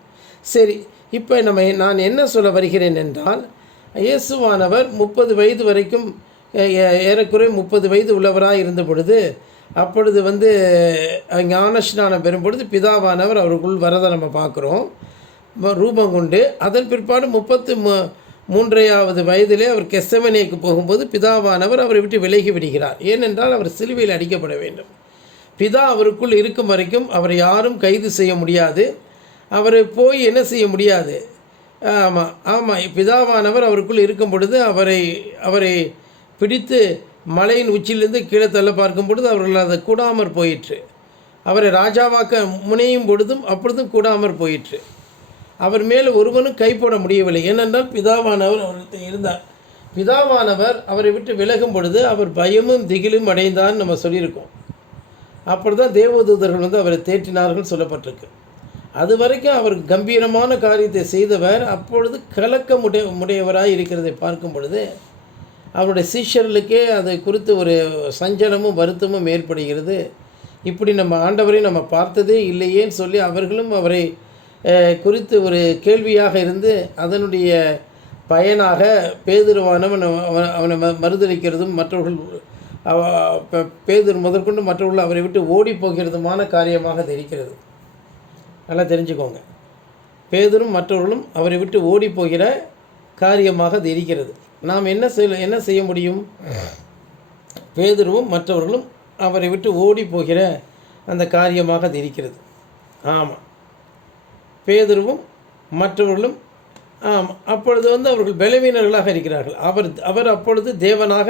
சரி, இப்போ நான் என்ன சொல்ல வருகிறேன் என்றால், இயேசுவானவர் 30 வயது வரைக்கும் ஏறக்குறை 30 வயது உள்ளவராக இருந்த பொழுது, அப்பொழுது வந்து ஞானஸ்நானம் பெறும் பொழுது பிதாவானவர் அவருக்குள் வரதை நம்ம பார்க்குறோம் ரூபம் கொண்டு. அதன் பிற்பாடு 33வது வயதிலே அவர் கெத்செமனேக்கு போகும்போது பிதாவானவர் அவரை விட்டு விலகி விடுகிறார். ஏனென்றால் அவர் சிலுவையில் அடிக்கப்பட வேண்டும். பிதா அவருக்குள் இருக்கும் வரைக்கும் அவரை யாரும் கைது செய்ய முடியாது, அவரை போய் என்ன செய்ய முடியாது. ஆமாம், பிதாவானவர் அவருக்குள் இருக்கும் பொழுது அவரை பிடித்து மலையின் உச்சியிலிருந்து கீழே தள்ள பார்க்கும் பொழுது அவர்கள் அதை கூடாமற் போயிற்று. அவரை ராஜாவாக்க முனையும் பொழுதும் அப்பொழுதும் கூடாமற் போயிற்று. அவர் மேல் ஒருவனும் கை போட முடியவில்லை. ஏனென்றால் பிதாவானவர் அவர்கிட்ட இருந்தார். பிதாவானவர் அவரை விட்டு விலகும் பொழுது அவர் பயமும் திகிலும் அடைந்தான்னு நம்ம சொல்லியிருக்கோம். அப்படி தான் தேவதூதர்கள் வந்து அவரை தேற்றினார்கள் சொல்லப்பட்டிருக்கு. அது வரைக்கும் அவர் கம்பீரமான காரியத்தை செய்தவர் அப்பொழுது கலக்கமுடையவராக இருக்கிறதை பார்க்கும் பொழுது அவருடைய சீஷர்களுக்கே அதை குறித்து ஒரு சஞ்சலமும் வருத்தமும் ஏற்படுகிறது. இப்படி நம்ம ஆண்டவரை நம்ம பார்த்ததே இல்லையேன்னு சொல்லி அவர்களும் அவரை குறித்து ஒரு கேள்வியாக இருந்து அதனுடைய பயனாக பேதுருவானவன் அவனை மறுதளிக்கிறதும் மற்றவர்கள் பேதுரு முதற்கொண்டு மற்றவர்கள் அவரை விட்டு ஓடி போகிறதுமான காரியமாக அது இருக்கிறது. நல்லா தெரிஞ்சுக்கோங்க, பேதுரும் மற்றவர்களும் அவரை விட்டு ஓடி போகிற காரியமாக அது இருக்கிறது. நாம் என்ன செய்ய முடியும்? பேதுருவும் மற்றவர்களும் அவரை விட்டு ஓடி போகிற அந்த காரியமாக அது இருக்கிறது. ஆமாம், பேதுருவும் மற்றவர்களும் அப்பொழுது அவர்கள் பலவீனர்களாக இருக்கிறார்கள். அவர் அப்பொழுது தேவனாக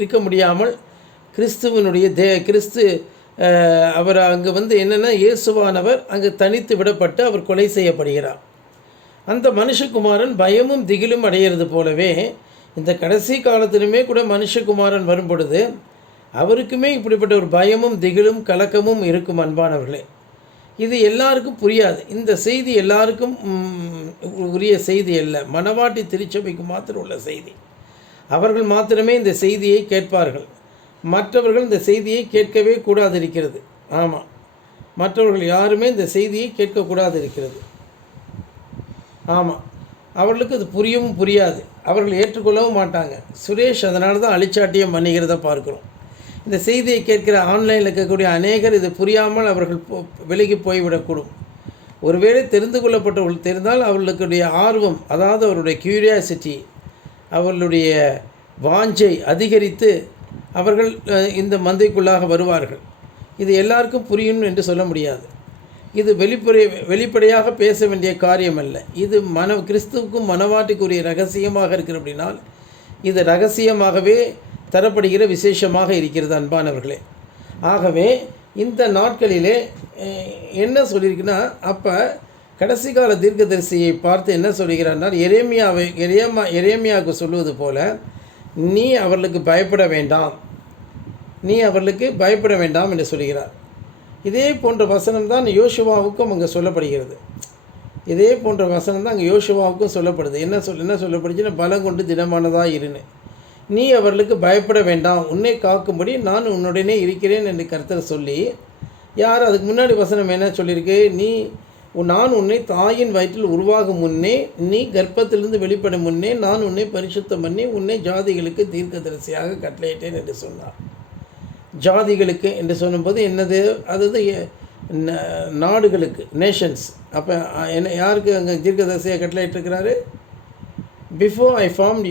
இருக்க முடியாமல் கிறிஸ்துவனுடைய கிறிஸ்து அவர் அங்கே என்னென்னா இயேசுவானவர் அங்கு தனித்து விடப்பட்டு அவர் கொலை செய்யப்படுகிறார். அந்த மனுஷகுமாரன் பயமும் திகிலும் அடைகிறது போலவே இந்த கடைசி காலத்திலுமே கூட மனுஷகுமாரன் வரும் பொழுது அவருக்குமே இப்படிப்பட்ட ஒரு பயமும் திகிலும் கலக்கமும் இருக்கும். அன்பானவர்களே, இது எல்லாருக்கும் புரியாது. இந்த செய்தி எல்லாருக்கும் உரிய செய்தி அல்ல, மணவாட்டி திருச்சபைக்கு மாத்திரம் உள்ள செய்தி. அவர்கள் மாத்திரமே இந்த செய்தியை கேட்பார்கள், மற்றவர்கள் இந்த செய்தியை கேட்கவே கூடாது இருக்கிறது. ஆமாம், மற்றவர்கள் யாருமே இந்த செய்தியை கேட்கக்கூடாது இருக்கிறது. ஆமாம், அவர்களுக்கு அது புரியவும் புரியாது, அவர்கள் ஏற்றுக்கொள்ளவும் மாட்டாங்க. சுரேஷ் அதனால தான் அழிச்சாட்டியம் பண்ணுகிறத பார்க்குறோம். இந்த செய்தியை கேட்கிற ஆன்லைனில் இருக்கக்கூடிய அநேகர் இது புரியாமல் அவர்கள் விலகி போய்விடக்கூடும். ஒருவேளை தெரிந்து கொள்ளப்பட்டவர்கள் தெரிந்தால் அவர்களுடைய ஆர்வம், அதாவது அவருடைய கியூரியாசிட்டி, அவர்களுடைய வாஞ்சை அதிகரித்து அவர்கள் இந்த மந்தைக்குள்ளாக வருவார்கள். இது எல்லாருக்கும் புரியும் என்று சொல்ல முடியாது. இது வெளிப்படையாக பேச வேண்டிய காரியம் அல்ல. இது கிறிஸ்துவுக்கும் மனவாட்டிக்குரிய ரகசியமாக இருக்கிற அப்படின்னால் இது ரகசியமாகவே தரப்படுகிற விசேஷமாக இருக்கிறது. அன்பானவர்களே, ஆகவே இந்த நாட்களிலே என்ன சொல்லியிருக்குன்னா, அப்போ கடைசி கால தீர்க்கதரிசியை பார்த்து என்ன சொல்கிறார்னால், எரேமியாவுக்கு சொல்லுவது போல நீ அவர்களுக்கு பயப்பட வேண்டாம் என்று சொல்கிறார். இதே போன்ற வசனம் தான் யோசுவாவுக்கும் அங்கே சொல்லப்படுகிறது. இதே போன்ற வசனம் தான் அங்கே யோசுவாவுக்கும் சொல்லப்படுது. என்ன சொல்லப்படுச்சுன்னா, பலம் கொண்டு திடமானதாக இருன்னு. நீ அவர்களுக்கு பயப்பட வேண்டாம், உன்னை காக்கும்படி நான் உன்னுடனே இருக்கிறேன் என்று கர்த்தர் சொல்லி, யார் அதுக்கு முன்னாடி வசனம் என்ன சொல்லியிருக்கு? நான் உன்னை தாயின் வயிற்றில் உருவாகும் முன்னே, நீ கர்ப்பத்திலிருந்து வெளிப்படும் முன்னே நான் உன்னை பரிசுத்தம் பண்ணி உன்னை ஜாதிகளுக்கு தீர்க்கதரிசியாக கட்டளையிட்டேன் என்று சொன்னார். ஜாதிகளுக்கு என்று சொல்லும்போது என்னது? அதாவது நாடுகளுக்கு, நேஷன்ஸ். அப்போ யாருக்கு அங்கே தீர்க்கதரிசியாக கட்டளையிட்டிருக்கிறாரு? Before I formed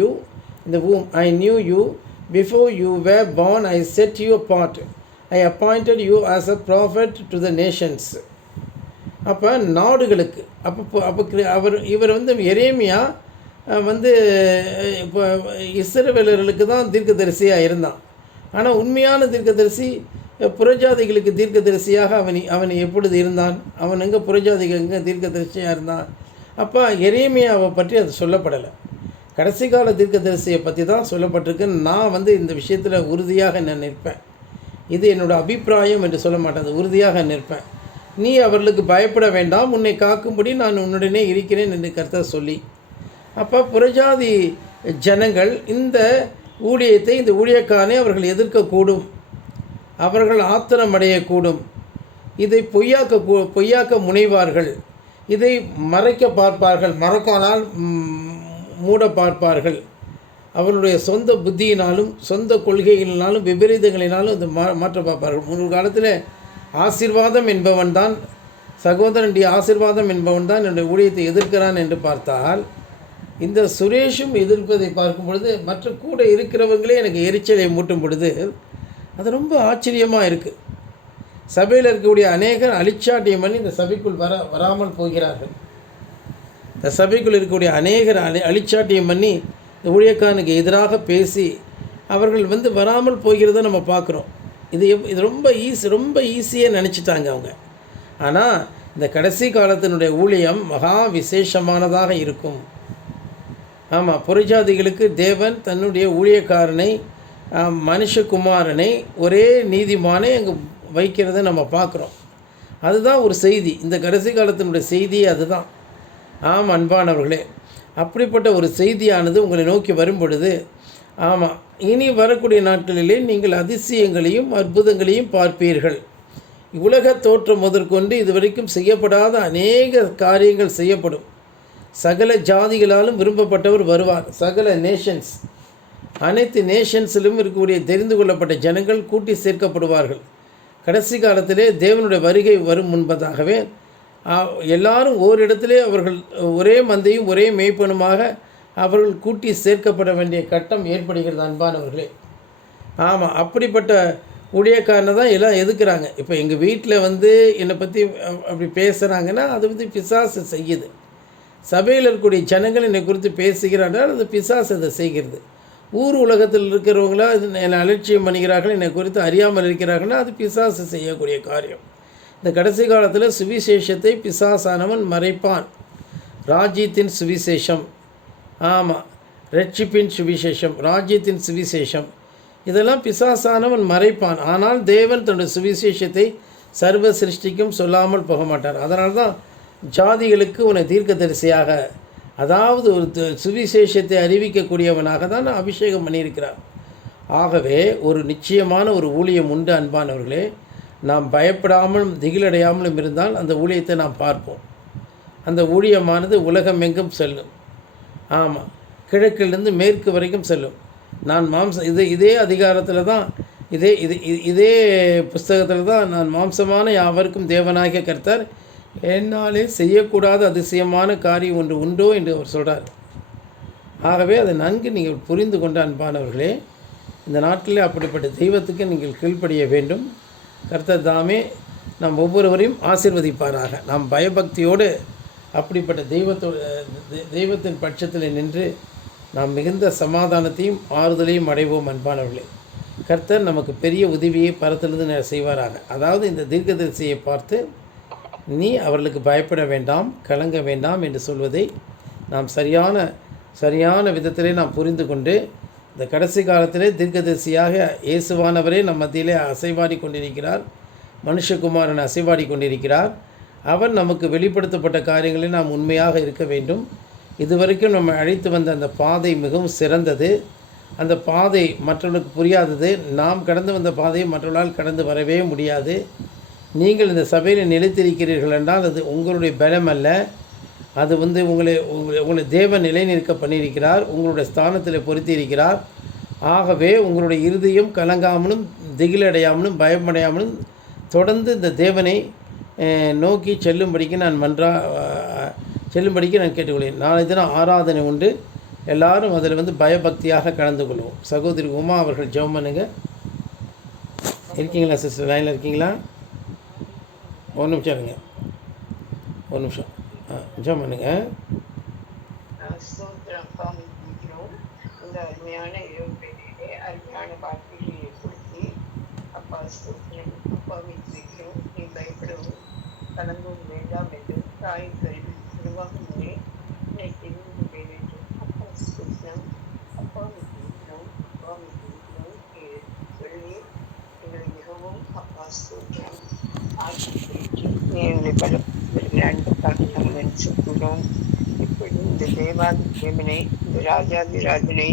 you in the womb, I knew you. Before you were born, I set you apart. I appointed you as a prophet to the nations. அப்போ நாடுகளுக்கு, இவர் எரேமியா இப்போ இஸ்ரவேலர்களுக்கு தான் தீர்க்கதரிசியாக இருந்தான். ஆனால் உண்மையான தீர்க்கதரிசி புறஜாதிகளுக்கு தீர்க்கதரிசியாக அவன் எப்பொழுது இருந்தான்? அவன் எங்கே புறஜாதிகள் எங்கே தீர்க்கதரிசியாக இருந்தான்? அப்போ எரேமியாவை பற்றி அது சொல்லப்படலை. கடைசி கால தீர்க்கதரிசியை பற்றி தான் சொல்லப்பட்டிருக்கு. நான் இந்த விஷயத்தில் உறுதியாக நான் நிற்பேன். இது என்னோடய அபிப்பிராயம் என்று சொல்ல மாட்டேன், அது உறுதியாக நிற்பேன். நீ அவர்களுக்கு பயப்பட வேண்டாம், உன்னை காக்கும்படி நான் உன்னுடனே இருக்கிறேன் என்று கர்த்தர் சொல்லி, அப்போ புறஜாதி ஜனங்கள் இந்த ஊழியத்தை, இந்த ஊழியக்காரனை அவர்கள் எதிர்க்கக்கூடும், அவர்கள் ஆத்திரம் அடையக்கூடும், இதை பொய்யாக்க முனைவார்கள், இதை மறைக்க பார்ப்பார்கள், மறைக்கானால் மூட பார்ப்பார்கள். அவர்களுடைய சொந்த புத்தியினாலும் சொந்த கொள்கைகளினாலும் விபரீதங்களினாலும் இதை மாற்ற பார்ப்பார்கள். முன்பு காலத்தில் ஆசீர்வாதம் என்பவன் தான், சகோதரனுடைய ஆசீர்வாதம் என்பவன் தான் என்னுடைய ஊழியத்தை எதிர்க்கிறான் என்று பார்த்தால், இந்த சுரேஷும் எதிர்ப்பதை பார்க்கும் பொழுது மற்ற கூட இருக்கிறவங்களே எனக்கு எரிச்சலை மூட்டும் பொழுது அது ரொம்ப ஆச்சரியமாக இருக்குது. சபையில் இருக்கக்கூடிய அநேகர் அழிச்சாட்டியம் பண்ணி இந்த சபைக்குள் வராமல் போகிறார்கள். இந்த சபைக்குள் இருக்கக்கூடிய அநேகர் அழிச்சாட்டியம் பண்ணி இந்த ஊழியக்காரனுக்கு எதிராக பேசி அவர்கள் வராமல் போகிறத நம்ம பார்க்குறோம். இது ரொம்ப ஈஸியாக நினச்சிட்டாங்க அவங்க. ஆனால் இந்த கடைசி காலத்தினுடைய ஊழியம் மகா விசேஷமானதாக இருக்கும். ஆமாம், புறஜாதிகளுக்கு தேவன் தன்னுடைய ஊழியக்காரனை, மனுஷகுமாரனை, ஒரே நீதிமானை அங்கே வைக்கிறத நம்ம பார்க்குறோம். அதுதான் ஒரு செய்தி, இந்த கடைசி காலத்தினுடைய செய்தி அதுதான். ஆமாம் அன்பானவர்களே, அப்படிப்பட்ட ஒரு செய்தியானது உங்களை நோக்கி வரும் பொழுது, ஆமாம், இனி வரக்கூடிய நாட்களிலே நீங்கள் அதிசயங்களையும் அற்புதங்களையும் பார்ப்பீர்கள். உலக தோற்றம் முதற்கொண்டு இதுவரைக்கும் செய்யப்படாத அநேக காரியங்கள் செய்யப்படும். சகல ஜாதிகளாலும் விரும்பப்பட்டவர் வருவார். சகல நேஷன்ஸ், அனைத்து நேஷன்ஸிலும் இருக்கக்கூடிய தெரிந்து கொள்ளப்பட்ட ஜனங்கள் கூட்டி சேர்க்கப்படுவார்கள். கடைசி காலத்திலே தேவனுடைய வருகை வரும் முன்பதாகவே எல்லாரும் ஓரிடத்திலே அவர்கள் ஒரே மந்தையும் ஒரே மேய்ப்பனுமாக அவர்கள் கூட்டி சேர்க்கப்பட வேண்டிய கட்டம் ஏற்படுகிறது அன்பானவர்களே. ஆமாம், அப்படிப்பட்ட ஊழியக்காரனை தான் எல்லாம் எதுக்குறாங்க. இப்போ எங்கள் வீட்டில் என்னை பற்றி அப்படி பேசுகிறாங்கன்னா அது பிசாசு செய்யுது. சபையில் இருக்கக்கூடிய ஜனங்கள் என்னை குறித்து பேசுகிறார்கள், அது பிசாசு அதை செய்கிறது. ஊர் உலகத்தில் இருக்கிறவங்களா என்னை அலட்சியம் பண்ணுகிறார்கள், என்னை குறித்து அறியாமல் இருக்கிறார்கள்னா அது பிசாசு செய்யக்கூடிய காரியம். இந்த கடைசி காலத்தில் சுவிசேஷத்தை பிசாசானவன் மறைப்பான். ராஜ்யத்தின் சுவிசேஷம், ஆமாம், ரட்சிப்பின் சுவிசேஷம், ராஜ்யத்தின் சுவிசேஷம், இதெல்லாம் பிசாசானவன் மறைப்பான். ஆனால் தேவன் தன்னுடைய சுவிசேஷத்தை சர்வ சிருஷ்டிக்கும் சொல்லாமல் போக மாட்டார். அதனால தான் ஜாதிகளுக்கு உன்னை தீர்க்கதரிசியாக, அதாவது ஒரு சுவிசேஷத்தை அறிவிக்கக்கூடியவனாக தான் அபிஷேகம் பண்ணியிருக்கிறார். ஆகவே ஒரு நிச்சயமான ஒரு ஊழியம் உண்டு அன்பானவர்களே. நாம் பயப்படாமலும் திகிலடையாமலும் இருந்தால் அந்த ஊழியத்தை நாம் பார்ப்போம். அந்த ஊழியமானது உலகம் எங்கும் செல்லும். ஆமாம், கிழக்கிலிருந்து மேற்கு வரைக்கும் செல்லும். நான் இதே அதிகாரத்தில் தான் இதே புஸ்தகத்தில் தான் நான் மாம்சமான யாவருக்கும் தேவனாகிய கர்த்தர் என்னாலே செய்யக்கூடாத அதிசயமான காரியம் ஒன்று உண்டோ என்று அவர் சொல்கிறார். ஆகவே அதை நன்கு நீங்கள் புரிந்து கொண்ட அன்பானவர்களே, இந்த நாட்டில் அப்படிப்பட்ட தெய்வத்துக்கு நீங்கள் கீழ்ப்படிய வேண்டும். கர்த்தர் தாமே நாம் ஒவ்வொருவரையும் ஆசீர்வதிப்பாராக. நாம் பயபக்தியோடு அப்படிப்பட்ட தெய்வத்தின் பட்சத்தில் நின்று நாம் மிகுந்த சமாதானத்தையும் ஆறுதலையும் அடைவோம் அன்பானவர்களே. கர்த்தர் நமக்கு பெரிய உதவியை பரத்திலிருந்து செய்வாராக. அதாவது இந்த தீர்க்கதரிசியை பார்த்து நீ அவர்களுக்கு பயப்பட வேண்டாம், கலங்க வேண்டாம் என்று சொல்வதை நாம் சரியான விதத்திலே நாம் புரிந்து கொண்டு, இந்த கடைசி காலத்திலே தீர்க்கதரிசியாக இயேசுவானவரே நம் மத்தியிலே அசைவாடி கொண்டிருக்கிறார். மனுஷகுமாரன் அசைவாடி கொண்டிருக்கிறார். அவர் நமக்கு வெளிப்படுத்தப்பட்ட காரியங்களில் நாம் உண்மையாக இருக்க வேண்டும். இதுவரைக்கும் நம்ம அழைத்து வந்த அந்த பாதை மிகவும் சிறந்தது. அந்த பாதை மற்றவர்களுக்கு புரியாதது. நாம் கடந்து வந்த பாதையை மற்றவர்களால் கடந்து வரவே முடியாது. நீங்கள் இந்த சபையில் நிலைத்திருக்கிறீர்கள் என்றால் அது உங்களுடைய பலம் அல்ல. அது உங்களை தேவன் நிலைநிற்க பண்ணியிருக்கிறார், உங்களுடைய ஸ்தானத்தில் பொருத்தி இருக்கிறார். ஆகவே உங்களுடைய இருதயம் கலங்காமலும் திகிலடையாமலும் பயமடையாமலும் தொடர்ந்து இந்த தேவனை நோக்கி செல்லும்படிக்கு நான் கேட்டுக்கொள்கிறேன். நாளை தினம் ஆராதனை உண்டு. எல்லாரும் அதில் பயபக்தியாக கலந்து கொள்வோம். சகோதரி உமா அவர்கள் ஜெபம் பண்ணுங்க. இருக்கீங்களா சிஸ்டர்? லைனில் இருக்கீங்களா? ஒரு நிமிஷம் இருங்க, ஒரு நிமிஷம். ஜெபம் பண்ணுங்க. இந்த அருமையான இரவு வேளையிலே அருமையான வார்த்தைகளை ஏற்படுத்தி அப்பா ஸ்தோத்திரம். அப்பா வைத்திருக்கிறோம். நீ பயப்படவும் கலங்கவும் வேண்டாம் என்று தாய் கல்வி உருவாகும் முன்னே என்னை தெரிந்து கொண்டே வேண்டும். அப்பா ஸ்தோத்திரம். அப்பா வைத்திருக்கிறோம். அப்பா வைத்திருக்கிறோம் சொல்லி எங்களை மிகவும் அப்பா ஸ்தோத்திரம் நீ எங்களை பலப்படுத்துகிற அன்புக்காக நாங்கள் நினைச்சுக்கிறோம். இப்பொழுது இந்த தேவாதி தேவனை, இந்த ராஜாதி ராஜனை,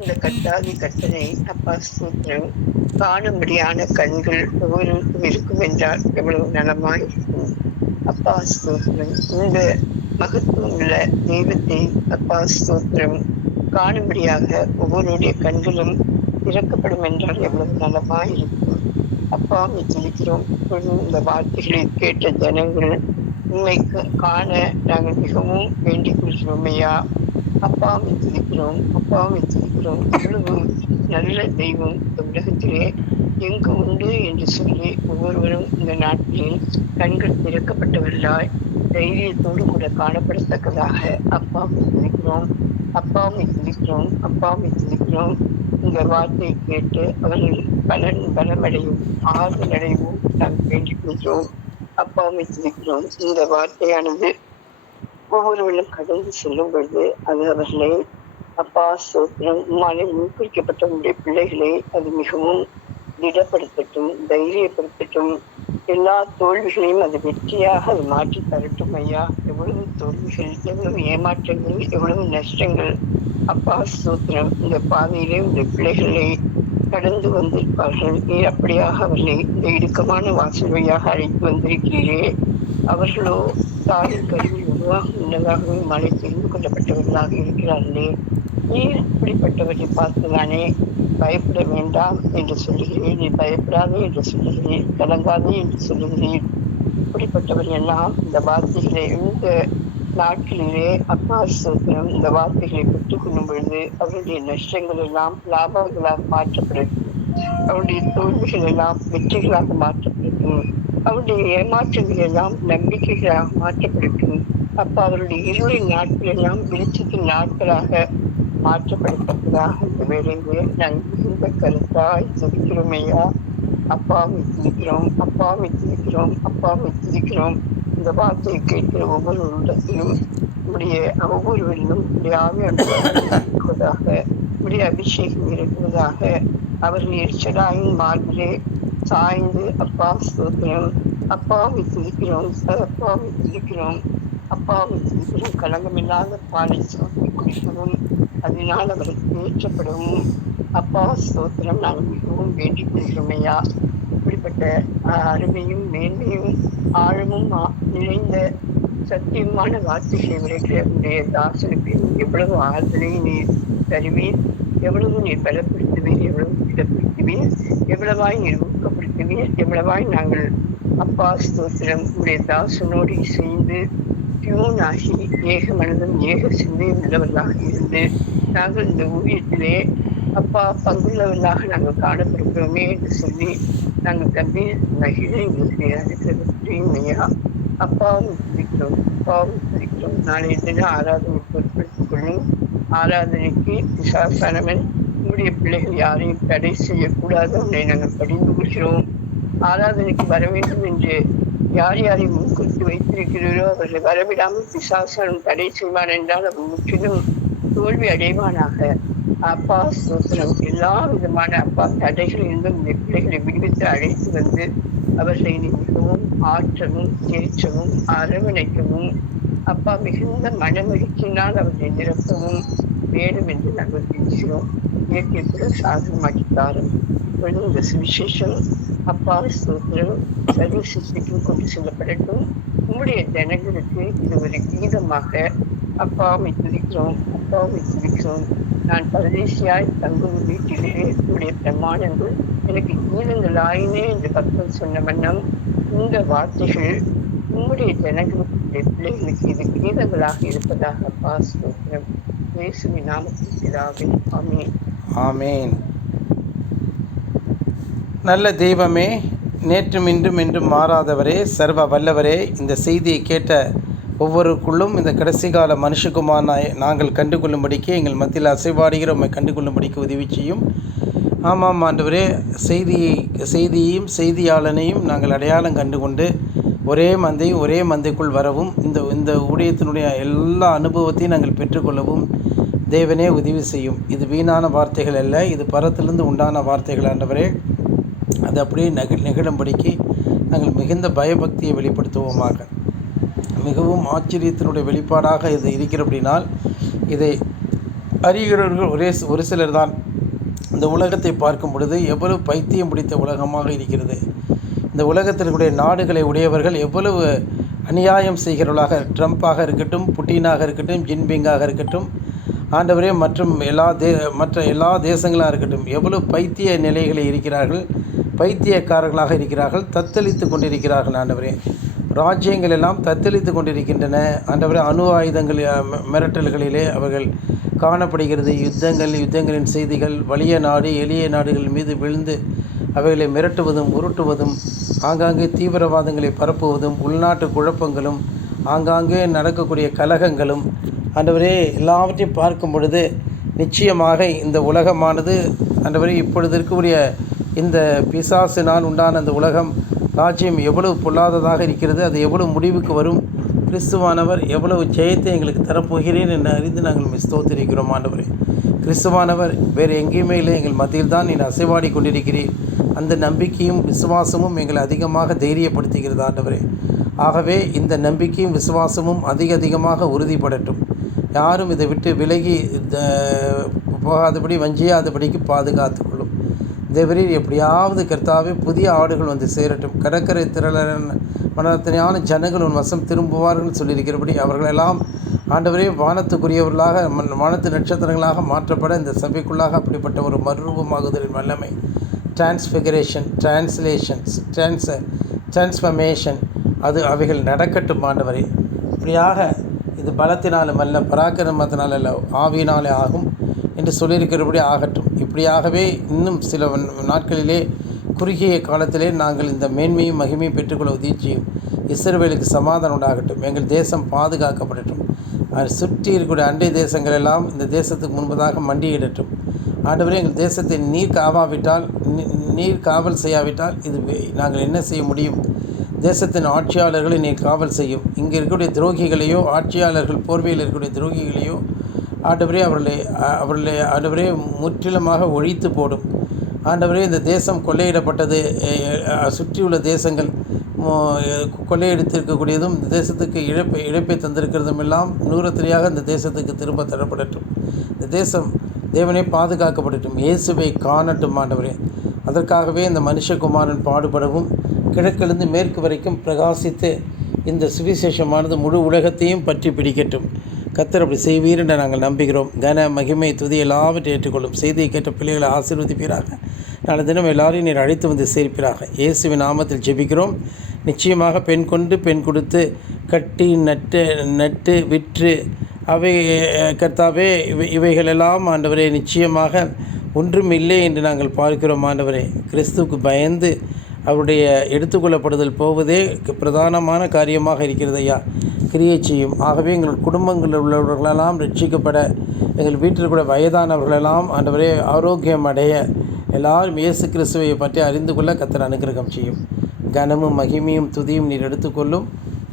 இந்த கர்த்தாதி கர்த்தனை அப்பா ஸ்தோத்திரம் காணும்படியான கண்கள் ஒவ்வொருவருக்கும் இருக்கும் என்றால் எவ்வளவு நலமாய் இருக்கும். அப்பா ஸ்தோத்திரம். இந்த மகத்துவம் உள்ள தெய்வத்தை அப்பா ஸ்தோத்திரம் காணும்படியாக ஒவ்வொருடைய கண்களும் திறக்கப்படும் என்றால் எவ்வளவு நலமாய் இருக்கும். அப்பா ஜெபிக்கிறோம். இந்த வார்த்தைகளை கேட்ட ஜனங்கள் உண்மை காண நாங்கள் மிகவும் வேண்டிக் கொள்கிறோம் ஐயா. அப்பா ஜெபிக்கிறோம். அப்பா ஜெபிக்கிறோம். இவ்வளவு நல்ல தெய்வம் இந்த உலகத்திலே எங்கு உண்டு என்று சொல்லி ஒவ்வொருவரும் இந்த நாட்டில் கண்கள் திறக்கப்பட்டவர்களாய் தைரியத்தோடு கூட காணப்படத்தக்கதாக அப்பா ஜெபிக்கிறோம். அப்பா ஜெபிக்கிறோம். அப்பா ஜெபிக்கிறோம். இந்த வார்த்தையை கேட்டு அவர்கள் பலமடையும் ஆறுதலடையும் நாங்கள் வேண்டிக் கொள்கிறோம். அப்பா ஜெபிக்கிறோம். இந்த வார்த்தையானது ஒவ்வொருவரும் கடந்து செல்லும் பொழுது அது அவர்களை அப்பா ஸ்தோத்திரம் உம்மாலே ஊக்குவிக்கப்பட்ட உங்களுடைய பிள்ளைகளை அது மிகவும் திடப்படுத்தட்டும், தைரியப்படுத்தட்டும். எல்லா தோல்விகளையும் அது வெற்றியாக அது மாற்றி தரட்டும் ஐயா. எவ்வளவு தோல்விகள், எவ்வளவு ஏமாற்றங்கள், எவ்வளவு நஷ்டங்கள் அப்பா ஸ்தோத்திரம் இந்த பாதையிலே உங்களுடைய பிள்ளைகளை கடந்து வந்திருப்பார்கள். நீர் அப்படியாக அவர்களை இந்த இடுக்கமான வாசல் வழியாக அழைத்து வந்திருக்கிறீரே. அவர்களோ தாயின் கருவில் உருவாகும் முன்னதாகவே மழை தெரிந்து கொள்ளப்பட்டவர்களாக இருக்கிறார்களே. நீர் அப்படிப்பட்டவரை பார்த்துதானே பயப்பட வேண்டாம் என்று சொல்லுகிறேன், நீ பயப்படாதே என்று சொல்லுகிறேன், கலங்காதே என்று சொல்லுகிறேன். இப்படிப்பட்டவர் எல்லாம் இந்த வார்த்தைகளை இந்த நாட்களிலே அப்பா ஸ்தோத்திரம் இந்த வார்த்தைகளை பெற்றுக்கொள்ளும் பொழுது அவருடைய நஷ்டங்கள் எல்லாம் லாபங்களாக மாற்றப்படட்டும், அவருடைய தோல்விகள் எல்லாம் வெற்றிகளாக மாற்றப்படட்டும், அவருடைய ஏமாற்றங்கள் எல்லாம் நம்பிக்கைகளாக மாற்றப்படட்டும். அப்பா அவருடைய இருளின் நாட்கள் எல்லாம் வெளிச்சத்தின் நாட்களாக மாற்றப்படத்தக்கதாக இந்த வேலையிலே நாங்கள் மிகுந்த கருத்தாய் துதிக்கிறோம் ஐயா. அப்பாவை துதிக்கிறோம், அப்பாவை துதிக்கிறோம், அப்பாவை துதிக்கிறோம். இந்த வார்த்தையை கேட்கிற ஒவ்வொரு உள்ளத்திலும் உடைய ஒவ்வொருவரிலும் உடைய ஆவியானதாக உடைய அபிஷேகம் இருக்குவதாக. அவர்கள் எரிச்சலாயின் மார்பிலே சாய்ந்து அப்பா ஸ்தோத்திரம், அப்பாவை துதிக்கிறோம், அப்பாவை துதிக்கிறோம், அப்பாவை துதிக்கிறோம். களங்கமில்லாத பாலை சுமத்தி குடிக்கவும் அதனால் அவருக்கு ஏற்றப்படவும் அப்பா ஸ்தோத்திரம் நாங்கள் மிகவும் வேண்டிக் கொள்கிறோமையா. இப்படிப்பட்ட அருமையும் மேன்மையும் ஆழமும் நிறைந்த சத்தியமான வார்த்தைகளை உரைக்கிற உடைய தாசனுக்கு எவ்வளவு ஆறுதலை நீர் தருவீர், எவ்வளவு நீர் பலப்படுத்துவீர், எவ்வளவு திடப்படுத்துவீர், எவ்வளவாய் நீர் ஊக்கப்படுத்துவீர், எவ்வளவாய் நாங்கள் அப்பா ஸ்தோத்திரம் உடைய தாசனோடு இசைந்து டியூனாகி ஏக மனதும் ஏக சிந்தையும் உள்ளவர்களாக இருந்து நாங்கள் இந்த ஊழியத்திலே அப்பா பங்குள்ளவர்களாக நாங்கள் காணப்படுகிறோமே என்று சொல்லி நாங்கள் தம்பி மகிழ எங்களுடைய அப்பாவும் துதிக்கிறோம், அப்பாவும் துதிக்கிறோம். நாளைய தினம் ஆராதனை பொருட்படுத்திக் கொள்ளும். ஆராதனைக்கு பிசாசானவன் உங்களுடைய பிள்ளைகள் யாரையும் தடை செய்யக்கூடாது, உன்னை நாங்கள் படிந்து கொள்கிறோம். ஆராதனைக்கு வர வேண்டும் என்று யார் யாரை முன்குறித்து வைத்திருக்கிறீரோ அவர்களை வரவிடாமல் பிசாசானம் தடை செய்வான் என்றால் அவன் முற்றிலும் தோல்வி அடைவானாக. அப்பா ஸ்தோத்திரம் எல்லா விதமான அப்பா தடைகளிலிருந்தும் இந்த பிள்ளைகளை விடுவித்து அழைத்து வந்து அவர்களை மிகவும் ஆற்றவும் தேற்றவும் அரவணைக்கவும் அப்பா மிகுந்த மனமகிழ்ச்சியினால் அவர்களை நிரப்பவும் வேண்டும் என்று நாங்கள் பேசுகிறோம். இயற்கை கூட சாதனமாக்கித்தாரும் இந்த சுவிசேஷம் அப்பா ஸ்தோத்திரம் சர்வ சிருஷ்டிக்கும் கொண்டு செல்லப்படட்டும். உங்களுடைய ஜனங்களுக்கு இது ஒரு கீதமாக அப்பாவை துதிக்கிறோம், அப்பாவை துதிக்கிறோம். நான் பரதேசியாய் தங்கும் வீட்டிலே உங்களுடைய பிரமாணங்கள் எனக்கு கீதங்கள் ஆயினே என்று பக்தன் சொன்ன வண்ணம் இந்த வார்த்தைகள் உங்களுடைய ஜனங்களுக்கு பிள்ளைகளுக்கு இது கீதங்களாக இருப்பதாக அப்பா ஸ்தோத்திரம். இயேசுவின் நாமத்தில் பிதாவே ஆமென். ஆமேன். நல்ல தெய்வமே, நேற்றும் இன்றும் என்றும் மாறாதவரே, சர்வ வல்லவரே, இந்த செய்தியை கேட்ட ஒவ்வொருக்குள்ளும் இந்த கடைசி கால மனுஷகுமார் நாங்கள் கண்டுகொள்ளும்படிக்கு எங்கள் மத்தியில் அசைவாடுகிற உண்மை கண்டுகொள்ளும்படிக்கு உதவி செய்யும். ஆமாம் ஆண்டவரே, செய்தியையும் செய்தியாளனையும் நாங்கள் அடையாளம் கண்டுகொண்டு ஒரே மந்தைக்குள் வரவும் இந்த ஊழியத்தினுடைய எல்லா அனுபவத்தையும் நாங்கள் பெற்றுக்கொள்ளவும் தேவனே உதவி செய்யும். இது வீணான வார்த்தைகள் அல்ல, இது பரத்திலிருந்து உண்டான வார்த்தைகள் ஆண்டவரே. அது அப்படியே நிகழும்படிக்கு நாங்கள் மிகுந்த பயபக்தியை வெளிப்படுத்துவோமாக. மிகவும் ஆச்சரியத்தினுடைய வெளிப்பாடாக இது இருக்கிற அப்படின்னால் இதை அறிகிறவர்கள் ஒரு சிலர் தான். இந்த உலகத்தை பார்க்கும் பொழுது எவ்வளவு பைத்தியம் பிடித்த உலகமாக இருக்கிறது. இந்த உலகத்திற்குடைய நாடுகளை உடையவர்கள் எவ்வளவு அநியாயம் செய்கிறவர்களாக, ட்ரம்ப்பாக இருக்கட்டும், புட்டினாக இருக்கட்டும், ஜின்பிங்காக இருக்கட்டும் ஆண்டவரே, மற்றும் மற்ற எல்லா தேசங்களாக இருக்கட்டும், எவ்வளவு பைத்திய நிலைகளில் இருக்கிறார்கள், பைத்தியக்காரர்களாக இருக்கிறார்கள், தத்தளித்து கொண்டிருக்கிறார்கள் ஆண்டவரே. ராஜ்யங்கள் எல்லாம் தத்தளித்து கொண்டிருக்கின்றன ஆண்டவரே. அணு ஆயுதங்கள் மிரட்டல்களிலே அவர்கள் காணப்படுகிறது. யுத்தங்களின் செய்திகள் வலிய நாடு எளிய நாடுகள் மீது விழுந்து அவைகளை மிரட்டுவதும் உருட்டுவதும், ஆங்காங்கே தீவிரவாதங்களை பரப்புவதும், உள்நாட்டு குழப்பங்களும், ஆங்காங்கே நடக்கக்கூடிய கலகங்களும் ஆண்டவரே எல்லாவற்றையும் பார்க்கும் பொழுது நிச்சயமாக இந்த உலகமானது ஆண்டவரே இப்பொழுது இருக்கக்கூடிய இந்த பிசாசினால் உண்டான அந்த உலகம் ராஜ்யம் எவ்வளவு பொல்லாததாக இருக்கிறது, அது எவ்வளவு முடிவுக்கு வரும், கிறிஸ்துவானவர் எவ்வளவு ஜெயத்தை எங்களுக்கு தரப்போகிறேன் என்று அறிந்து நாங்கள் ஸ்தோத்திரிக்கிறோம் ஆண்டவரே. கிறிஸ்துவானவர் வேறு எங்கேயுமே இல்லை, எங்கள் மத்தியில் தான் நீங்கள் அசைவாடி கொண்டிருக்கிறீர். அந்த நம்பிக்கையும் விசுவாசமும் எங்களை அதிகமாக தைரியப்படுத்துகிறது ஆண்டவரே. ஆகவே இந்த நம்பிக்கையும் விசுவாசமும் அதிகமாக உறுதிப்படட்டும். யாரும் இதை விட்டு விலகி போகாதபடி வஞ்சியாதபடிக்கு பாதுகாத்துக்கொள்ளும். தேவரீர் எப்படியாவது கர்த்தாவே புதிய ஆடுகள் வந்து சேரட்டும். கடற்கரை மனத்தினான ஜனங்கள் உன் வசம் திரும்புவார்கள் சொல்லியிருக்கிறபடி அவர்களெல்லாம் ஆண்டவரே வானத்துக்குரியவர்களாக வானத்து நட்சத்திரங்களாக மாற்றப்பட இந்த சபைக்குள்ளாக அப்படிப்பட்ட ஒரு மறுரூபமாகுதலின் வல்லமை, டிரான்ஸ்ஃபிகரேஷன், டிரான்ஸ்ஃபர்மேஷன் அவைகள் நடக்கட்டும் ஆண்டவரே. இப்படியாக இது பலத்தினாலும் அல்ல, பராக்கிரமத்தினால் அல்ல, ஆவியினாலே ஆகும் என்று சொல்லியிருக்கிறபடி ஆகட்டும். இப்படியாகவே இன்னும் சில நாட்களிலே குறுகிய காலத்திலே நாங்கள் இந்த மேன்மையும் மகிமையும் பெற்றுக்கொள்ள உதவி செய்யும். இஸ்ரவேலுக்கு சமாதானம் உண்டாகட்டும். எங்கள் தேசம் பாதுகாக்கப்படட்டும். சுற்றி இருக்கக்கூடிய அண்டை தேசங்கள் எல்லாம் இந்த தேசத்துக்கு முன்பதாக மண்டியிடட்டும். ஆண்டவரே, எங்கள் தேசத்தை நீர் காவல் செய்யாவிட்டால் இது நாங்கள் என்ன செய்ய முடியும்? தேசத்தின் ஆட்சியாளர்களை நீர் காவல் செய்யும். இங்கே இருக்கக்கூடிய துரோகிகளையோ, ஆட்சியாளர்கள் போர்வையில் இருக்கக்கூடிய துரோகிகளையோ ஆண்டவரே ஆண்டவரே முற்றிலுமாக ஒழித்து போடும். ஆண்டவரே, இந்த தேசம் கொள்ளையிடப்பட்டது, சுற்றியுள்ள தேசங்கள் கொள்ளையடித்திருக்கக்கூடியதும் இந்த தேசத்துக்கு இழப்பை தந்திருக்கிறதும் எல்லாம் நூறத்திரையாக இந்த தேசத்துக்கு திரும்ப தரப்படட்டும். இந்த தேசம் தேவனே பாதுகாக்கப்படட்டும். இயேசுவை காணட்டும் ஆண்டவரே. அதற்காகவே இந்த மனுஷகுமாரன் பாடுபடவும் கிழக்கிலிருந்து மேற்கு வரைக்கும் பிரகாசித்து இந்த சுவிசேஷமானது முழு உலகத்தையும் பற்றி பிடிக்கட்டும். கர்த்தர் அப்படி செய்வீர் என்று நாங்கள் நம்புகிறோம். கன மகிமை துதி எல்லாவற்றை ஏற்றுக்கொள்ளும். செய்தியை கேட்ட பிள்ளைகளை ஆசீர்வதிப்பீராக. நாளை தினம் எல்லாரையும் நீர் அழைத்து வந்து சேர்ப்பீராக. இயேசுவின் நாமத்தில் ஜெபிக்கிறோம். நிச்சயமாக பெண் கொண்டு பெண் கொடுத்து கட்டி நட்டு விற்று அவை கர்த்தாவே இவைகளெல்லாம் ஆண்டவரே நிச்சயமாக ஒன்றும் இல்லை என்று நாங்கள் பார்க்கிறோம். ஆண்டவரே, கிறிஸ்துவுக்கு பயந்து அவருடைய எடுத்துக்கொள்ளப்படுதல் போவதே பிரதானமான காரியமாக இருக்கிறது ஐயா. கிரியை செய்யும். ஆகவே எங்கள் குடும்பங்களில் உள்ளவர்களெல்லாம் ரட்சிக்கப்பட, எங்கள் வீட்டில் கூட வயதானவர்களெல்லாம் ஆண்டவரே ஆரோக்கியம் அடைய, எல்லாரும் இயேசு கிறிஸ்துவை பற்றி அறிந்து கொள்ள கர்த்தர் அனுக்கிரகம் செய்யும். கனமும் மகிமையும் துதியும் நீர் எடுத்துக்கொள்ளும்.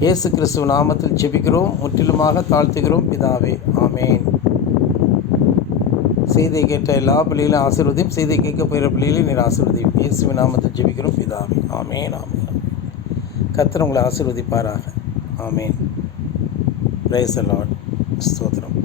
இயேசு கிறிஸ்துவ நாமத்தில் ஜெபிக்கிறோம், முற்றிலுமாக தாழ்த்துகிறோம் பிதாவே, ஆமேன். செய்தியை கேட்ட எல்லா பிள்ளைகளையும் ஆசீர்வதியும். செய்தியை கேட்க போகிற பிள்ளைகளையும் நீர் ஆசீர்வதியும். இயேசுவின் நாமத்தில் ஜெபிக்கிறோம் பிதாவே, ஆமேன், ஆமேன். கர்த்தர் உங்களை ஆசீர்வதிப்பாராக. ஆமேன். Praise the Lord. ஸ்தோத்திரம்.